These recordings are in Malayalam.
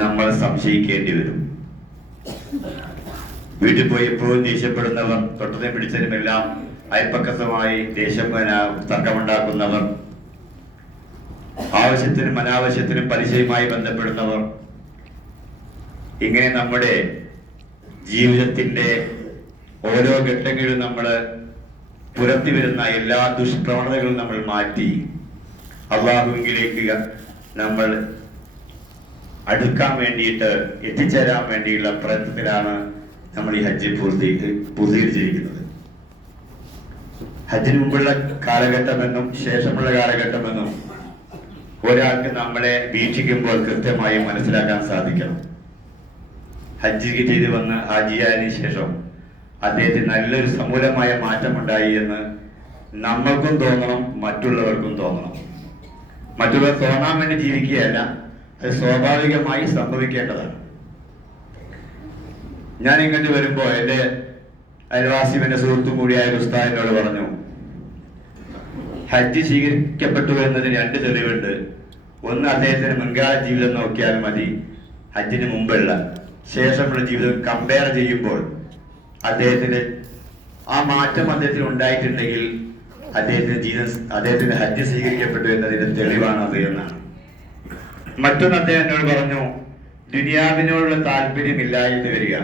നമ്മൾ സംശയിക്കേണ്ടി വരും. വീട്ടിൽ പോയി എപ്പോഴും ദേഷ്യപ്പെടുന്നവർ, തൊട്ടതിനും പിടിച്ചതിനുമെല്ലാം അയൽപ്പക്കത്തുമായി തർക്കമുണ്ടാക്കുന്നവർ, ആവശ്യത്തിനും അനാവശ്യത്തിനും പലിശയുമായി ബന്ധപ്പെടുന്നവർ, ഇങ്ങനെ നമ്മുടെ ജീവിതത്തിന്റെ ഓരോ ഘട്ടങ്ങളിലും നമ്മൾ പുറത്തു വരുന്ന എല്ലാ ദുഷ്പ്രവണതകളും നമ്മൾ മാറ്റി അള്ളാഹുവിലേക്ക് നമ്മൾ അടുക്കാൻ വേണ്ടിയിട്ട്, എത്തിച്ചേരാൻ വേണ്ടിയുള്ള പ്രയത്നത്തിലാണ് നമ്മൾ ഈ ഹജ്ജ് പൂർത്തീകരിച്ചിരിക്കുന്നത്. ഹജ്ജിന് മുമ്പുള്ള കാലഘട്ടമെന്നും ശേഷമുള്ള കാലഘട്ടമെന്നും ഒരാൾക്ക് നമ്മളെ വീക്ഷിക്കുമ്പോൾ കൃത്യമായി മനസ്സിലാക്കാൻ സാധിക്കണം. ഹജ്ജ് ചെയ്ത് വന്ന് ഹാജിയായതിനു ശേഷം അദ്ദേഹത്തിന് നല്ലൊരു സമൂലമായ മാറ്റമുണ്ടായി എന്ന് നമ്മൾക്കും തോന്നണം, മറ്റുള്ളവർക്കും തോന്നണം. മറ്റുള്ളവർ തോന്നാൻ വേണ്ടി ജീവിക്കുകയല്ല, അത് സ്വാഭാവികമായി സംഭവിക്കേണ്ടതാണ്. ഞാൻ ഇങ്ങോട്ട് വരുമ്പോൾ എൻ്റെ അയൽവാസി, എൻ്റെ സുഹൃത്തും കൂടിയായ ഉസ്താദിനോട് പറഞ്ഞു, ഹജ്ജ് സ്വീകരിക്കപ്പെട്ടു എന്നതിന് 2 തെളിവുണ്ട്. ഒന്ന്, അദ്ദേഹത്തിന് മുൻകാല ജീവിതം നോക്കിയാൽ മതി. ഹജ്ജിന് മുമ്പുള്ള ശേഷമുള്ള ജീവിതം കമ്പയർ ചെയ്യുമ്പോൾ അദ്ദേഹത്തിന് ആ മാറ്റം അദ്ദേഹത്തിന് ഉണ്ടായിട്ടുണ്ടെങ്കിൽ അദ്ദേഹത്തിന്റെ ഹജ്ജ് സ്വീകരിക്കപ്പെട്ടു എന്നതിന്റെ തെളിവാണത് എന്നാണ്. മറ്റൊന്ന്, അദ്ദേഹം എന്നോട് പറഞ്ഞു, ദുനിയാവിനോടുള്ള താല്പര്യമില്ല എന്ന് വരിക,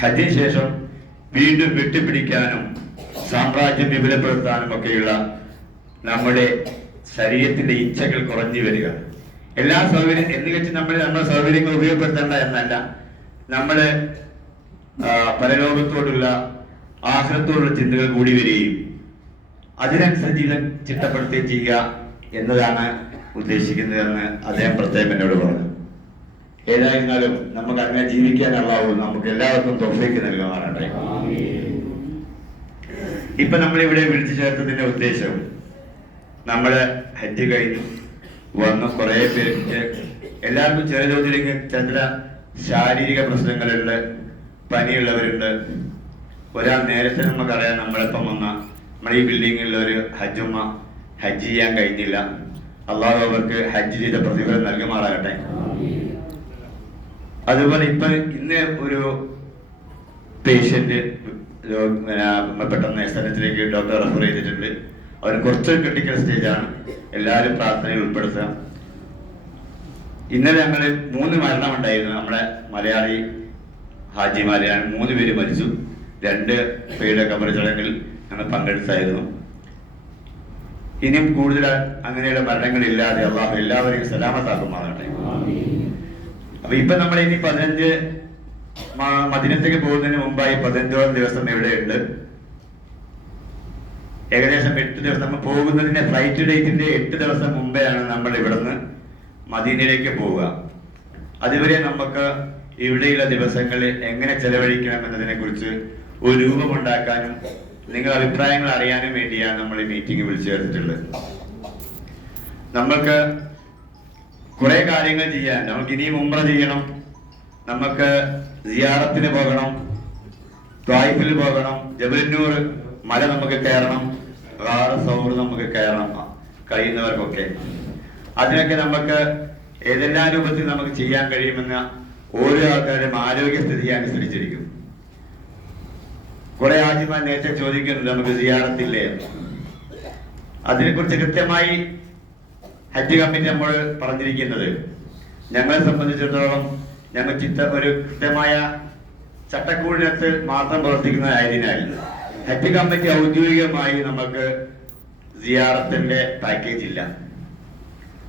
ഹജ്ജിന് ശേഷം വീണ്ടും വിട്ടുപിടിക്കാനും സാമ്രാജ്യം വിപുലപ്പെടുത്താനും ഒക്കെയുള്ള നമ്മുടെ ശരീരത്തിന്റെ ഇച്ഛകൾ കുറഞ്ഞു വരിക. എല്ലാ സൗകര്യം എന്ന് വെച്ച് നമ്മുടെ സൗകര്യങ്ങൾ ഉപയോഗപ്പെടുത്തേണ്ട എന്നല്ല, നമ്മള് പരലോകത്തോടുള്ള ആഹ്റത്തോടുള്ള ചിന്തകൾ കൂടി വരികയും അതിനനുസരിച്ച് ജീവിതം ചിട്ടപ്പെടുത്തുകയും ചെയ്യുക എന്നതാണ് ഉദ്ദേശിക്കുന്നതെന്ന് അദ്ദേഹം പ്രത്യേകം എന്നോട് പറഞ്ഞു. ഏതായിരുന്നാലും നമുക്ക് അങ്ങനെ ജീവിക്കാനുള്ളൂ, നമുക്ക് എല്ലാവർക്കും തൗഫീഖ് നൽകുമാറാകട്ടെ. ഇപ്പൊ നമ്മളിവിടെ വിളിച്ചു ചേർത്തതിന്റെ ഉദ്ദേശം, നമ്മള് ഹജ്ജ് കഴിഞ്ഞു വന്ന് കുറെ പേർക്ക് എല്ലാവർക്കും ചെറിയ തോതിലേക്ക് ചില ശാരീരിക പ്രശ്നങ്ങളുണ്ട്, പനിയുള്ളവരുണ്ട്. ഒരാൾ നേരത്തെ നമുക്കറിയാം, നമ്മളിപ്പം വന്ന നമ്മുടെ ഈ ബിൽഡിങ്ങിലുള്ള ഒരു ഹജ്ജുമ്മ ഹജ്ജ് ചെയ്യാൻ കഴിഞ്ഞില്ല. അള്ളാഹു അവർക്ക് ഹജ്ജ് ചെയ്ത പ്രതിഫലം നൽകുമാറാകട്ടെ. അതുപോലെ ഇപ്പൊ ഇന്ന് ഒരു പേഷ്യന്റ് പെട്ടെന്ന് സ്ഥലത്തിലേക്ക് ഡോക്ടർ റെഫർ ചെയ്തിട്ടുണ്ട്. അവർ കുറച്ച് ക്രിട്ടിക്കൽ സ്റ്റേജാണ്. എല്ലാവരും പ്രാർത്ഥനയിൽ ഉൾപ്പെടുത്തുക. ഇന്നലെ ഞങ്ങള് 3 മരണം ഉണ്ടായിരുന്നു. നമ്മുടെ മലയാളി ഹാജിമാരെയാണ് 3 പേര് മരിച്ചു. 2 പേരുടെ ഖബർ ചടങ്ങിൽ ഞങ്ങൾ പങ്കെടുത്തായിരുന്നു. ഇനിയും കൂടുതൽ അങ്ങനെയുള്ള മരണങ്ങൾ ഇല്ലാതെ അള്ളാഹു എല്ലാവരെയും സലാമത്താക്കുമാറാകട്ടെ. അപ്പൊ ഇപ്പൊ നമ്മൾ ഇനി 15 മദീനത്തേക്ക് പോകുന്നതിന് മുമ്പായി 15ഓളം ദിവസം എവിടെയുണ്ട്. ഏകദേശം 8 ദിവസം. നമ്മൾ പോകുന്നതിന്റെ ഫ്ലൈറ്റ് ഡേറ്റിന്റെ 8 ദിവസം മുമ്പെയാണ് നമ്മൾ ഇവിടുന്ന് മദീനയിലേക്ക് പോവുക. അതുവരെ നമുക്ക് ഇവിടെയുള്ള ദിവസങ്ങൾ എങ്ങനെ ചെലവഴിക്കണം എന്നതിനെ കുറിച്ച് ഒരു രൂപമുണ്ടാക്കാനും നിങ്ങളുടെ അഭിപ്രായങ്ങൾ അറിയാനും വേണ്ടിയാണ് നമ്മൾ ഈ മീറ്റിംഗ് വിളിച്ചു ചേർത്തിട്ടുള്ളത്. നമ്മൾക്ക് കുറെ കാര്യങ്ങൾ ചെയ്യാൻ, നമുക്ക് ഇനിയും ഉംറ ചെയ്യണം, നമുക്ക് സിയാറത്തിന് പോകണം, ത്വായിഫിൽ പോകണം, ജബലുന്നൂർ മല നമുക്ക് കയറണം, സൗർ നമുക്ക് കയറണം, കഴിയുന്നവർക്കൊക്കെ. അതിനൊക്കെ നമുക്ക് ഏതെല്ലാം രൂപത്തിൽ നമുക്ക് ചെയ്യാൻ കഴിയുമെന്ന ഓരോ ആൾക്കാരുടെയും ആരോഗ്യസ്ഥിതി അനുസരിച്ചിരിക്കും. കുറെ ആദ്യമായി നേരത്തെ ചോദിക്കുന്നുണ്ട്, നമുക്ക് സിയാറത്തില്ലേ? അതിനെക്കുറിച്ച് കൃത്യമായി ഹജ്ജ് കമ്മിറ്റി നമ്മൾ പറഞ്ഞിരിക്കുന്നത്, ഞങ്ങളെ സംബന്ധിച്ചിടത്തോളം ഞങ്ങൾ ഒരു കൃത്യമായ ചട്ടക്കൂടിനകത്ത് മാത്രം പ്രവർത്തിക്കുന്നതായതിനാൽ ഹജ്ജ് കമ്മിറ്റി ഔദ്യോഗികമായി നമുക്ക് സിയാറത്തിന്റെ പാക്കേജ് ഇല്ല.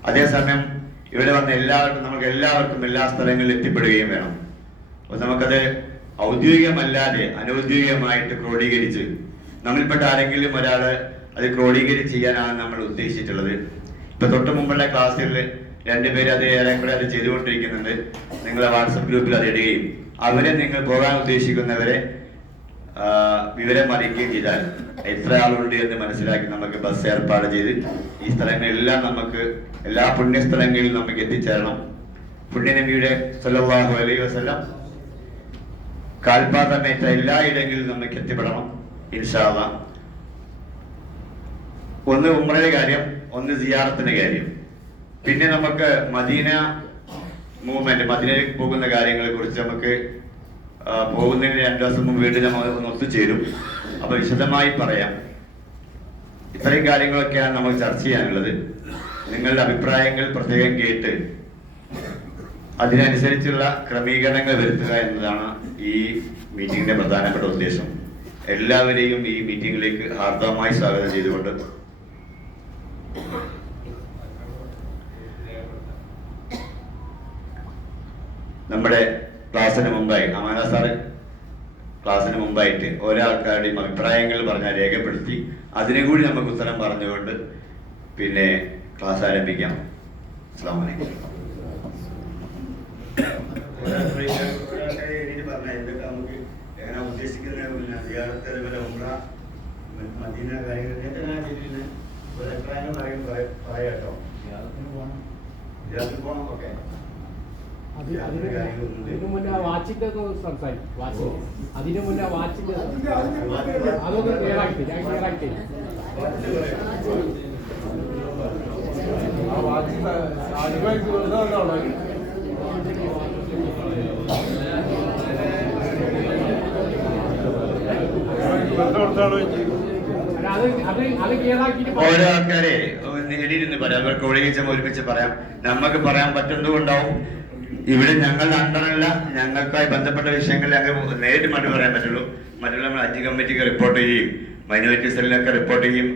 അതേസമയം ഇവിടെ വന്ന നമുക്ക് എല്ലാവർക്കും എല്ലാ സ്ഥലങ്ങളിലും എത്തിപ്പെടുകയും വേണം. അപ്പൊ നമുക്കത് ഔദ്യോഗികമല്ലാതെ അനൗദ്യോഗികമായിട്ട് ക്രോഡീകരിച്ച് നമ്മളിൽപ്പെട്ട ആരെങ്കിലും ഒരാള് അത് ക്രോഡീകരിച്ച് ചെയ്യാനാണ് നമ്മൾ ഉദ്ദേശിച്ചിട്ടുള്ളത്. ഇപ്പൊ തൊട്ട് മുമ്പുള്ള ക്ലാസ്സിൽ 2 പേര് അത് ഏറെക്കുറെ അത് ചെയ്തുകൊണ്ടിരിക്കുന്നുണ്ട്. നിങ്ങളെ വാട്സപ്പ് ഗ്രൂപ്പിൽ അത് ഇടുകയും അവരെ നിങ്ങൾ പോകാൻ ഉദ്ദേശിക്കുന്നവരെ വിവരം അറിയിക്കുകയും ചെയ്താൽ എത്ര ആളുണ്ട് എന്ന് മനസ്സിലാക്കി നമുക്ക് ബസ് ഏർപ്പാട് ചെയ്ത് ഈ സ്ഥലങ്ങളെല്ലാം നമുക്ക് എല്ലാ പുണ്യസ്ഥലങ്ങളിലും നമുക്ക് എത്തിച്ചേരണം. പുണ്യനബിയുടെ സല്ലല്ലാഹു അലൈഹി വസല്ലം കാൽപാദമേറ്റ എല്ലാ ഇടങ്ങളിലും നമുക്ക് എത്തിപ്പെടണം ഇൻഷാ അല്ലാഹ്. ഒന്ന് ഉംറയുടെ കാര്യം, ഒന്ന് സിയാറത്തിന്റെ കാര്യം. പിന്നെ നമുക്ക് മദീന മൂവ്മെന്റ് മദീനയിലേക്ക് പോകുന്ന കാര്യങ്ങളെ കുറിച്ച് നമുക്ക് പോകുന്നതിന് 2 ദിവസം മുമ്പ് വീണ്ടും നമ്മൾ ഒന്ന് ഒത്തുചേരും. അപ്പൊ വിശദമായി പറയാം. ഇത്രയും കാര്യങ്ങളൊക്കെയാണ് നമുക്ക് ചർച്ച ചെയ്യാനുള്ളത്. നിങ്ങളുടെ അഭിപ്രായങ്ങൾ പ്രത്യേകം കേട്ട് അതിനനുസരിച്ചുള്ള ക്രമീകരണങ്ങൾ വരുത്തുക എന്നതാണ് ഈ മീറ്റിംഗിന്റെ പ്രധാനപ്പെട്ട ഉദ്ദേശം. എല്ലാവരെയും ഈ മീറ്റിംഗിലേക്ക് ഹാർദവമായി സ്വാഗതം ചെയ്തുകൊണ്ട് നമ്മുടെ ക്ലാസ്സിന് മുമ്പായി അമാന സാറ് ക്ലാസ്സിന് മുമ്പായിട്ട് ഒരാൾക്കാരുടെയും അഭിപ്രായങ്ങൾ പറഞ്ഞാൽ രേഖപ്പെടുത്തി അതിനെ കൂടി നമുക്ക് ഉത്തരം പറഞ്ഞുകൊണ്ട് പിന്നെ ക്ലാസ് ആരംഭിക്കാം. അസ്സലാമു അലൈക്കും. നമുക്ക് എങ്ങനെ ഉദ്ദേശിക്കുന്ന മദീന കാര്യങ്ങളൊക്കെ ഒരു അഭിപ്രായം പറയാട്ടോ. പോകണം. ഓക്കെ. അതിനു മുന്നേ വാച്ചിന്റെ സംസാരിക്കും. അതിനു മുന്നേ വാച്ചിന്റെ അതൊന്ന് ക്ലിയറാക്കി ഓരോ ആൾക്കാരെ എഴുതിയിരുന്ന് പറയാം. അവർക്ക് ഒഴികിച്ചം ഒരുമിച്ച് പറയാം. നമുക്ക് പറയാൻ പറ്റുന്നതുകൊണ്ടാവും. ഇവിടെ ഞങ്ങളുടെ അണ്ടറല്ല, ഞങ്ങൾക്കായി ബന്ധപ്പെട്ട വിഷയങ്ങളിൽ ഞങ്ങൾക്ക് നേരിട്ട് മറ്റു പറയാൻ പറ്റുള്ളൂ. മറ്റുള്ള നമ്മൾ ഹജ്ജ് കമ്മിറ്റിക്ക് റിപ്പോർട്ട് ചെയ്യും, മൈനോറിറ്റി സെല്ലിനൊക്കെ റിപ്പോർട്ട് ചെയ്യും.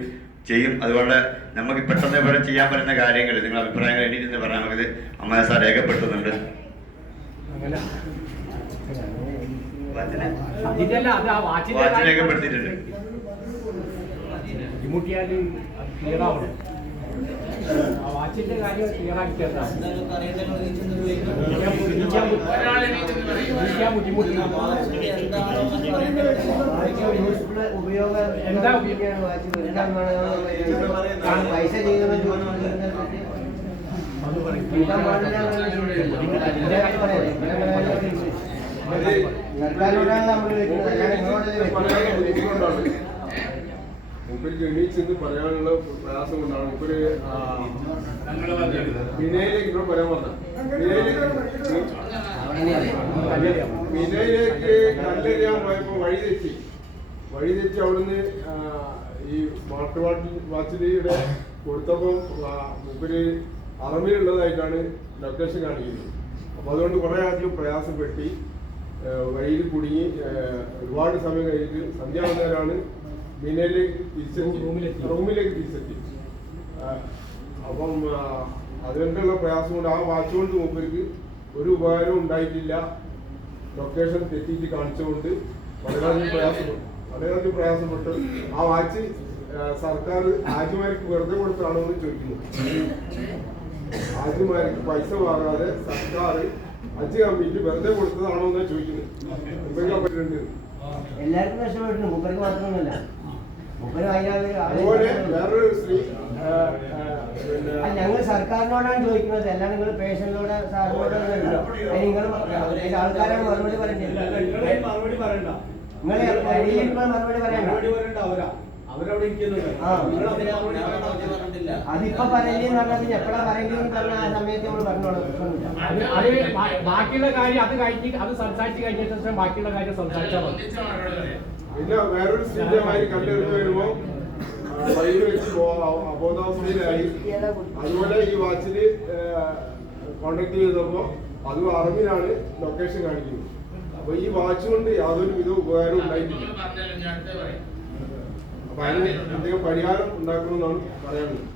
അതുകൊണ്ട് നമുക്ക് പെട്ടെന്ന് ഇവിടെ ചെയ്യാൻ പറ്റുന്ന കാര്യങ്ങൾ നിങ്ങളുടെ അഭിപ്രായങ്ങൾ എഴുതിയിരുന്ന് പറയാൻ നമുക്കിത് അമ്മ സാർ രേഖപ്പെടുത്തുന്നുണ്ട്. വാച്ച് രേഖപ്പെടുത്തിയിട്ടുണ്ട്. വാച്ചിന്റെ കാര്യം ക്ലിയറാക്കി എന്താ പൈസ ചെയ്യുന്ന മുമ്പിൽ എണീച്ചെന്ന് പറയാനുള്ള പ്രയാസം കൊണ്ടാണ് മുമ്പിൽ മിനയിലേക്ക് ഇവിടെ പറയാൻ പറഞ്ഞത്. മിനയിലേക്ക് കല്ലെറിയാൻ പോയപ്പോ വഴിതെറ്റി അവിടുന്ന് ഈ സ്മാർട്ട് വാച്ചിലൂടെ കൊടുത്തപ്പോൾ മുമ്പില് അറമിലുള്ളതായിട്ടാണ് ലൊക്കേഷൻ കാണിക്കുന്നത്. അപ്പൊ അതുകൊണ്ട് കുറെ അധികം പ്രയാസപ്പെട്ടി വഴിയിൽ കുടുങ്ങി ഒരുപാട് സമയം കഴിഞ്ഞിട്ട് സന്ധ്യാവനേരമാണ് മിനയിലേക്ക് റൂമിലേക്ക് തിരിച്ചെത്തി. അപ്പം അതുകൊണ്ടുള്ള പ്രയാസം കൊണ്ട് ആ വാച്ച് കൊണ്ട് മൂപ്പർക്ക് ഒരു ഉപകാരവും ഉണ്ടായിട്ടില്ല. ലൊക്കേഷൻ തെറ്റിയിട്ട് കാണിച്ചുകൊണ്ട് വളരെയധികം പ്രയാസപ്പെട്ടു. ആ വാച്ച് സർക്കാർ ഹാജിമാർക്ക് വെറുതെ കൊടുത്താണോ എന്ന് ചോദിക്കുന്നു. ഹാജിമാർക്ക് പൈസ വാങ്ങാതെ സർക്കാർ ഹജ്ജ് കമ്മിറ്റി വെറുതെ കൊടുത്തതാണോ എന്ന് ചോദിക്കുന്നത്. പറ്റുന്നുണ്ട്. എല്ലാവർക്കും കഷ്ടപ്പെട്ടിട്ടുണ്ട്, മൂപ്പർക്ക് മാത്രമൊന്നുമല്ല. അതുപോലെ വേറൊരു സ്ത്രീ ഞങ്ങൾ സർക്കാരിനോടാണ് ചോദിക്കുന്നത്, അല്ല നിങ്ങൾ പേഷ്യന്റിനോട് സാറിനോട് നിങ്ങൾ ആൾക്കാരാണ് മറുപടി പറയേണ്ടത്. നിങ്ങൾ മറുപടി പറയണ്ട. അതിപ്പോ പറയില്ലെന്ന് പറഞ്ഞാൽ എപ്പോഴാ പറയെങ്കിലും പറഞ്ഞ ആ സമയത്ത് നമ്മൾ പറഞ്ഞോളാം. ബാക്കിയുള്ള കാര്യം അത് കഴിഞ്ഞിട്ട് അത് സംസാരിച്ച് കഴിഞ്ഞ ശേഷം ബാക്കിയുള്ള കാര്യം സംസാരിച്ചാൽ മതി. പിന്നെ വേറൊരു സ്ഥിതിയുമായി കണ്ടെടുത്ത് വരുമ്പോ വഴിയിൽ വെച്ച് അബോധാവസ്ഥയിലായി. അതുപോലെ ഈ വാച്ചില് കോണ്ടാക്ട് ചെയ്തപ്പോ അതും അറബിലാണ് ലൊക്കേഷൻ കാണിക്കുന്നത്. അപ്പൊ ഈ വാച്ച് കൊണ്ട് യാതൊരു വിധ ഉപകാരം ഉണ്ടായിട്ടില്ല. അപ്പൊ അതിന് എന്തെങ്കിലും പരിഹാരം ഉണ്ടാക്കണമെന്നാണ് പറയാനുള്ളത്.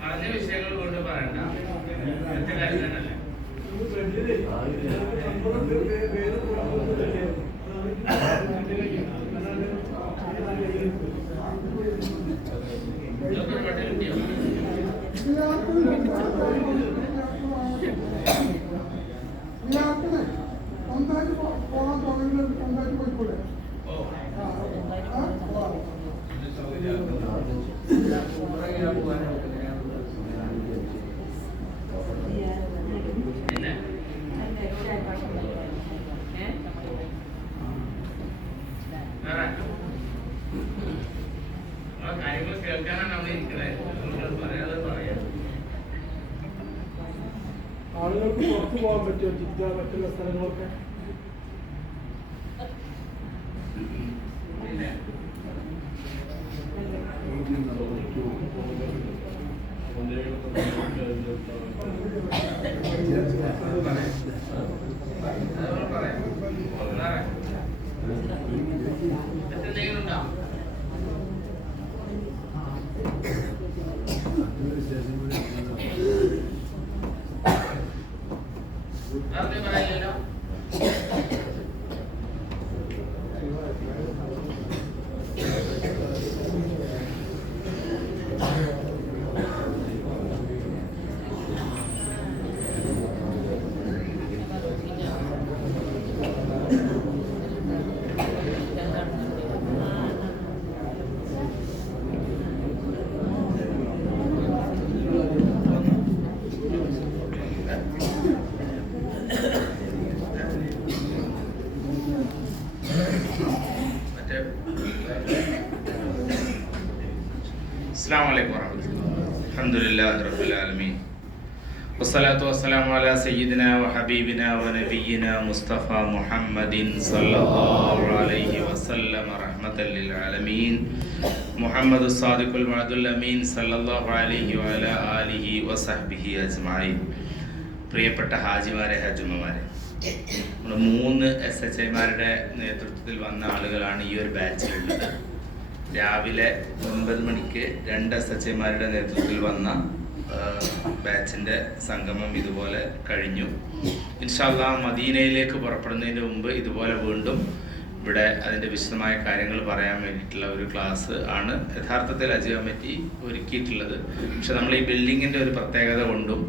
പറഞ്ഞ വിഷയങ്ങൾ കൊണ്ട് പറയണ്ട, ഒറ്റ കാര്യം തന്നെയല്ലേ. കേൾക്കാനാണ് നമ്മൾ ഇരിക്കുന്നത്. പറയാതെ പറയാം. ആളുകൾക്ക് പുറത്തു പോകാൻ പറ്റുമോ? ജിദ്ദ മറ്റുള്ള സ്ഥലങ്ങളൊക്കെ പിന്നെ എന്തെങ്കിലും ഉണ്ടോ? അതൊന്നും പറയില്ലല്ലോ. السلام عليكم ورحمة الله. الحمد لله رب العالمين والصلاة والسلام على سيدنا وحبيبنا ونبينا مصطفى محمد صلى الله عليه وسلم رحمة للعالمين محمد الصادق الوعد الأمين صلى الله عليه وعلى آله وصحبه أجمعين. പ്രിയപ്പെട്ട ഹാജിമാരെ ഹജ്ജുമ്മമാരെ, നമ്മൾ 3 SHIമാരുടെ നേതൃത്വത്തിൽ വന്ന ആളുകളാണ് ഈ ഒരു ബാച്ചിലുള്ളത്. രാവിലെ 9 മണിക്ക് 2 SHIമാരുടെ നേതൃത്വത്തിൽ വന്ന ബാച്ചിൻ്റെ സംഗമം ഇതുപോലെ കഴിഞ്ഞു. ഇൻഷാ അല്ലാഹ് മദീനയിലേക്ക് പുറപ്പെടുന്നതിന് മുമ്പ് ഇതുപോലെ വീണ്ടും ഇവിടെ അതിൻ്റെ വിശദമായ കാര്യങ്ങൾ പറയാൻ വേണ്ടിയിട്ടുള്ള ഒരു ക്ലാസ് ആണ് യഥാർത്ഥത്തിൽ ഹജ്ജ് കമ്മിറ്റി ഒരുക്കിയിട്ടുള്ളത്. പക്ഷെ നമ്മൾ ഈ ബിൽഡിങ്ങിൻ്റെ ഒരു പ്രത്യേകത കൊണ്ടും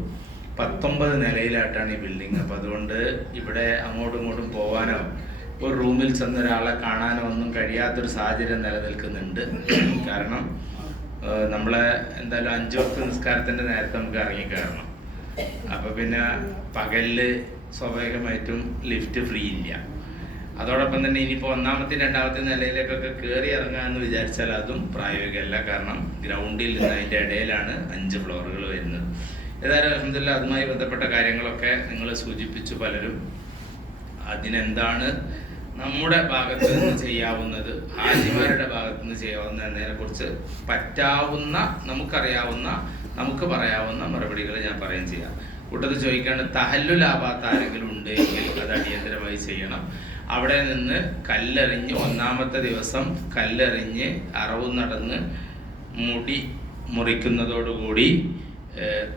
19 നിലയിലായിട്ടാണ് ഈ ബിൽഡിങ്. അപ്പോൾ അതുകൊണ്ട് ഇവിടെ അങ്ങോട്ടും ഇങ്ങോട്ടും പോകാനോ ഒരു റൂമിൽ ചെന്ന് ഒരാളെ കാണാനോ ഒന്നും കഴിയാത്തൊരു സാഹചര്യം നിലനിൽക്കുന്നുണ്ട്. കാരണം നമ്മളെ എന്തായാലും 5 വക്ത് നിസ്കാരത്തിൻ്റെ നേരത്തെ നമുക്ക് ഇറങ്ങിക്കയറണം. അപ്പോൾ പിന്നെ പകലിൽ സ്വാഭാവികമായിട്ടും ലിഫ്റ്റ് ഫ്രീ ഇല്ല. അതോടൊപ്പം തന്നെ ഇനിയിപ്പോൾ 1ാമത്തെ 2ാമത്തെ നിലയിലേക്കൊക്കെ കയറി ഇറങ്ങാമെന്ന് വിചാരിച്ചാൽ അതും പ്രായോഗികമല്ല. കാരണം ഗ്രൗണ്ടിൽ നിന്ന് അതിൻ്റെ ഇടയിലാണ് 5 ഫ്ലോറുകൾ വരുന്നത്. ഏതായാലും അൽഹംദുലില്ലാഹ് അതുമായി ബന്ധപ്പെട്ട കാര്യങ്ങളൊക്കെ നിങ്ങൾ സൂചിപ്പിച്ചു പലരും. അതിനെന്താണ് നമ്മുടെ ഭാഗത്ത് നിന്ന് ചെയ്യാവുന്നത്, ഹാജിമാരുടെ ഭാഗത്ത് നിന്ന് ചെയ്യാവുന്ന എന്നതിനെക്കുറിച്ച് പറ്റാവുന്ന നമുക്കറിയാവുന്ന നമുക്ക് പറയാവുന്ന മറുപടികൾ ഞാൻ പറയുകയും ചെയ്യാം. കൂട്ടത്തിൽ ചോദിക്കാണ്, തഹല്ലുലാവാത്ത ആരെങ്കിലും ഉണ്ട് എങ്കിൽ അത് അടിയന്തരമായി ചെയ്യണം. അവിടെ നിന്ന് കല്ലെറിഞ്ഞ് 1ാമത്തെ ദിവസം കല്ലെറിഞ്ഞ് അറവ് നടന്ന് മുടി മുറിക്കുന്നതോടുകൂടി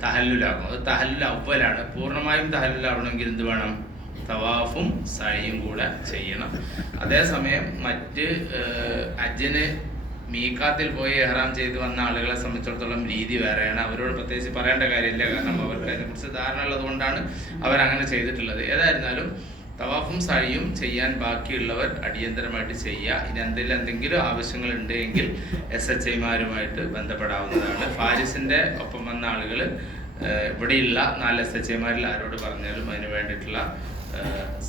തഹല്ലുലാകും. അത് തഹല്ലുൽ അവ്വലാണ്. പൂർണ്ണമായും തഹല്ലുലാവണമെങ്കിൽ എന്ത് വേണം? തവാഫും സഅയും കൂടെ ചെയ്യണം. അതേസമയം മറ്റ് ഹജ്ജിന് മീഖാത്തിൽ പോയി ഇഹ്റാം ചെയ്ത് വന്ന ആളുകളെ സംബന്ധിച്ചിടത്തോളം രീതി വേറെയാണ്. അവരോട് പ്രത്യേകിച്ച് പറയേണ്ട കാര്യമില്ല. കാരണം അവർക്ക് അതിനെക്കുറിച്ച് ധാരണ ഉള്ളത് കൊണ്ടാണ് അവരങ്ങനെ ചെയ്തിട്ടുള്ളത്. ഏതായിരുന്നാലും തവാഫും സഅയും ചെയ്യാൻ ബാക്കിയുള്ളവർ അടിയന്തരമായിട്ട് ചെയ്യുക. ഇനി എന്തെങ്കിലും ആവശ്യങ്ങൾ ഉണ്ടെങ്കിൽ SHIമാരുമായിട്ട് ബന്ധപ്പെടാവുന്നതാണ്. ഫാരിസിൻ്റെ ഒപ്പം വന്ന ആളുകൾ ഇവിടെയുള്ള 4 SHIമാരിൽ ആരോട് പറഞ്ഞാലും അതിന് വേണ്ടിയിട്ടുള്ള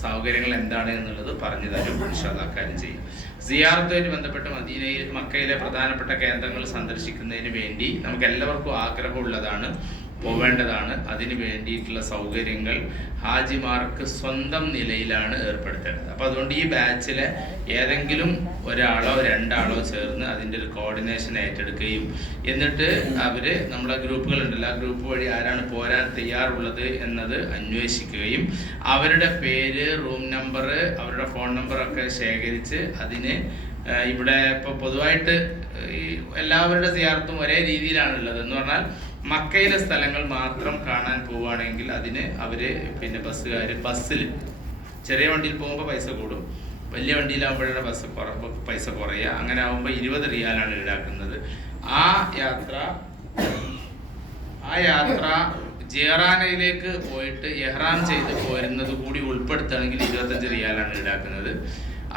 സൗകര്യങ്ങൾ എന്താണ് എന്നുള്ളത് പറഞ്ഞു തരും. ഇൻഷാ അല്ലാഹ് കാര്യം ചെയ്യും. സിയാറത്തുമായിട്ട് ബന്ധപ്പെട്ട് മദീനയിൽ മക്കയിലെ പ്രധാനപ്പെട്ട കേന്ദ്രങ്ങൾ സന്ദർശിക്കുന്നതിന് വേണ്ടി നമുക്ക് എല്ലാവർക്കും ആഗ്രഹമുള്ളതാണ്, പോവേണ്ടതാണ്. അതിന് വേണ്ടിയിട്ടുള്ള സൗകര്യങ്ങൾ ഹാജിമാർക്ക് സ്വന്തം നിലയിലാണ് ഏർപ്പെടുത്തേണ്ടത്. അപ്പോൾ അതുകൊണ്ട് ഈ ബാച്ചിലെ ഏതെങ്കിലും ഒരാളോ 2 ആളോ ചേർന്ന് അതിൻ്റെ ഒരു കോർഡിനേഷൻ ഏറ്റെടുക്കുകയും എന്നിട്ട് അവർ നമ്മളെ ഗ്രൂപ്പുകളുണ്ടല്ലോ, ആ ഗ്രൂപ്പ് വഴി ആരാണ് പോരാൻ തയ്യാറുള്ളത് എന്നത് അന്വേഷിക്കുകയും അവരുടെ പേര്, റൂം നമ്പർ, അവരുടെ ഫോൺ നമ്പറൊക്കെ ശേഖരിച്ച് അതിന് ഇവിടെ ഇപ്പോൾ പൊതുവായിട്ട് എല്ലാവരുടെ സിയാറത്തും ഒരേ രീതിയിലാണുള്ളത്. എന്ന് പറഞ്ഞാൽ മക്കയിലെ സ്ഥലങ്ങൾ മാത്രം കാണാൻ പോവുകയാണെങ്കിൽ അതിന് അവർ പിന്നെ ബസ്സിൽ ചെറിയ വണ്ടിയിൽ പോകുമ്പോൾ പൈസ കൂടും, വലിയ വണ്ടിയിലാകുമ്പോഴാണ് പൈസ കുറയുക. അങ്ങനെ ആകുമ്പോൾ 20 റിയാലാണ് ഈടാക്കുന്നത്. ആ യാത്ര ജിറാനയിലേക്ക് പോയിട്ട് ഇഹ്റാം ചെയ്ത് പോരുന്നത് കൂടി ഉൾപ്പെടുത്തുകയാണെങ്കിൽ 25 റിയാലാണ് ഈടാക്കുന്നത്.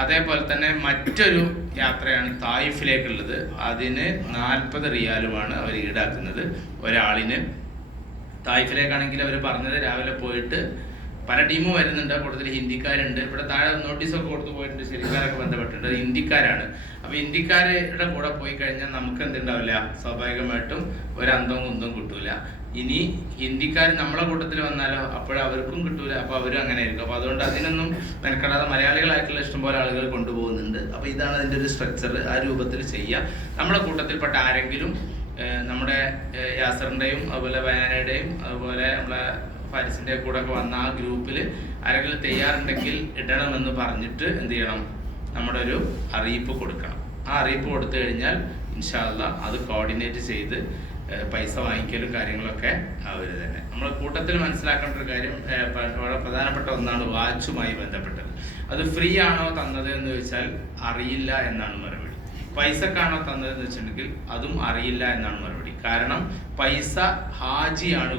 അതേപോലെ തന്നെ മറ്റൊരു യാത്രയാണ് തായിഫിലേക്കുള്ളത്. അതിന് 40 റിയാലുമാണ് അവർ ഈടാക്കുന്നത് ഒരാളിന്. തായിഫിലേക്കാണെങ്കിൽ അവർ പറഞ്ഞത് രാവിലെ പോയിട്ട് പല ടീമും വരുന്നുണ്ട്. കൂടുതൽ ഹിന്ദിക്കാരുണ്ട്. ഇവിടെ താഴെ നോട്ടീസൊക്കെ കൊടുത്തു പോയിട്ടുണ്ട്, ശരിക്കാരൊക്കെ ബന്ധപ്പെട്ടിട്ടുണ്ട്. അത് ഹിന്ദിക്കാരാണ്. അപ്പോൾ ഹിന്ദിക്കാരുടെ കൂടെ പോയി കഴിഞ്ഞാൽ നമുക്ക് എന്തുണ്ടാവില്ല, സ്വാഭാവികമായിട്ടും ഒരു അന്തവും കുന്തവും കിട്ടൂല. ഇനി ഹിന്ദിക്കാർ നമ്മളെ കൂട്ടത്തിൽ വന്നാലോ അപ്പോഴവർക്കും കിട്ടൂല. അപ്പോൾ അവരും അങ്ങനെ ആയിരിക്കും. അപ്പോൾ അതുകൊണ്ട് അതിനൊന്നും മെനക്കെടാതെ മലയാളികളായിട്ടുള്ള ഇഷ്ടംപോലെ ആളുകൾ കൊണ്ടുപോകുന്നുണ്ട്. അപ്പോൾ ഇതാണ് അതിൻ്റെ ഒരു സ്ട്രക്ചർ. ആ രൂപത്തിൽ ചെയ്യുക. നമ്മുടെ കൂട്ടത്തിൽപ്പെട്ട ആരെങ്കിലും നമ്മുടെ യാസറിൻ്റെയും അതുപോലെ വയനാടേയും അതുപോലെ നമ്മളെ ഫാരിസിൻ്റെ കൂടെ ഒക്കെ വന്ന ആ ഗ്രൂപ്പിൽ ആരെങ്കിലും തയ്യാറുണ്ടെങ്കിൽ ഇടണമെന്ന് പറഞ്ഞിട്ട് എന്ത് ചെയ്യണം, നമ്മുടെ ഒരു അറിയിപ്പ് കൊടുക്കണം. ആ അറിയിപ്പ് കൊടുത്തു കഴിഞ്ഞാൽ ഇൻഷാ അല്ലാ അത് കോർഡിനേറ്റ് ചെയ്ത് പൈസ വാങ്ങിക്കലും കാര്യങ്ങളൊക്കെ അവർ തന്നെ. നമ്മൾ കൂട്ടത്തിൽ മനസ്സിലാക്കേണ്ട ഒരു കാര്യം, വളരെ പ്രധാനപ്പെട്ട ഒന്നാണ് വാച്ചുമായി ബന്ധപ്പെട്ടത്. അത് ഫ്രീ ആണോ തന്നത് എന്ന് ചോദിച്ചാൽ അറിയില്ല എന്നാണ് മറുപടി. പൈസക്കാണോ തന്നതെന്ന് വെച്ചിട്ടുണ്ടെങ്കിൽ അതും അറിയില്ല എന്നാണ് മറുപടി. കാരണം പൈസ ഹാജിയാണ്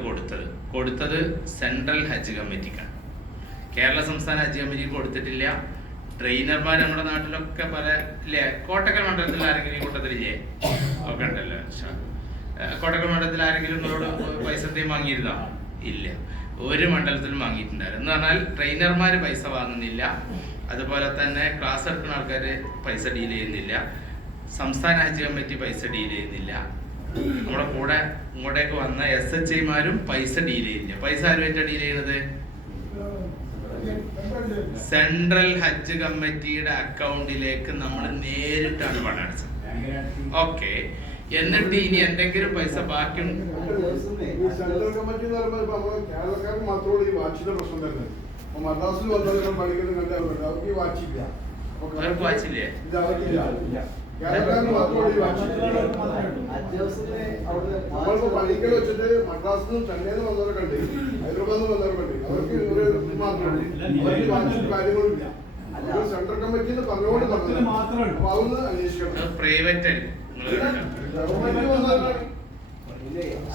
കൊടുത്തത് സെൻട്രൽ ഹജ്ജ് കമ്മിറ്റിക്കാണ്. കേരള സംസ്ഥാന ഹജ്ജ് കമ്മിറ്റിക്ക് കൊടുത്തിട്ടില്ല. ട്രെയിനർമാർ നമ്മുടെ നാട്ടിലൊക്കെ പല ഇല്ലേ, കോട്ടക്കൽ മണ്ഡലത്തിൽ ആരെങ്കിലും ഈ കൂട്ടത്തിലില്ലേ? ഒക്കെ ഉണ്ടല്ലോ. കോട്ടക്കൽ മണ്ഡലത്തിൽ ആരെങ്കിലും നിങ്ങളോട് പൈസ വാങ്ങിയിരുന്നോ? ഇല്ല, ഒരു മണ്ഡലത്തിലും വാങ്ങിയിട്ടുണ്ടായിരുന്നു. എന്ന് പറഞ്ഞാൽ ട്രെയിനർമാർ പൈസ വാങ്ങുന്നില്ല, അതുപോലെ തന്നെ ക്ലാസ് എടുക്കുന്ന ആൾക്കാർ പൈസ ഡീൽ ചെയ്യുന്നില്ല, സംസ്ഥാന ഹജ്ജ് കമ്മിറ്റി പൈസ ഡീൽ ചെയ്യുന്നില്ല, നമ്മുടെ കൂടെ ഇങ്ങോട്ടേക്ക് വന്ന SHIമാരും പൈസ ഡീൽ ചെയ്യുന്നില്ല. പൈസ ആരുമായിട്ടാ ഡീൽ ചെയ്യുന്നത്? സെൻട്രൽ ഹജ്ജ് കമ്മിറ്റിയുടെ അക്കൗണ്ടിലേക്ക് നമ്മൾ നേരിട്ടാണ് പണം അടച്ചത്. ഓക്കെ, എന്നിട്ട് ഇനി എന്തെങ്കിലും പൈസ ബാക്കി സെൻട്രൽ കമ്മിറ്റി എന്ന് പറയുമ്പോൾ കേരളക്കാർക്ക് മാത്രമേ ഈ വാച്ചിന്റെ പ്രശ്നം തന്നെ. മദ്രാസിൽ വന്നവരും പഠിക്കുന്നത് കണ്ടവരുണ്ട്, അവർക്ക് ഈ വാച്ചില്ല. അവർക്ക് വാച്ചില്ലേ? കേരളക്കാർക്ക് മാത്രമേ ഈ വാച്ചില്ല. നമ്മളിപ്പോ പള്ളിക്കൽ വെച്ചിട്ട് മദ്രാസിൽ നിന്നും ചെന്നൈയിൽ നിന്ന് വന്നവരൊക്കെ ഉണ്ട്, ഹൈദരാബാദിൽ നിന്ന് വന്നവരൊക്കെ ഉണ്ട്. അവർക്ക് ഒരു മാത്രമേ അവർക്ക് വാച്ചിന്റെ കാര്യങ്ങളില്ല. സെൻട്രൽ കമ്മിറ്റി എന്ന് പറഞ്ഞുകൊണ്ട് പറഞ്ഞത്. അപ്പൊ അതൊന്ന് അന്വേഷിക്കണം. പ്രൈവറ്റ്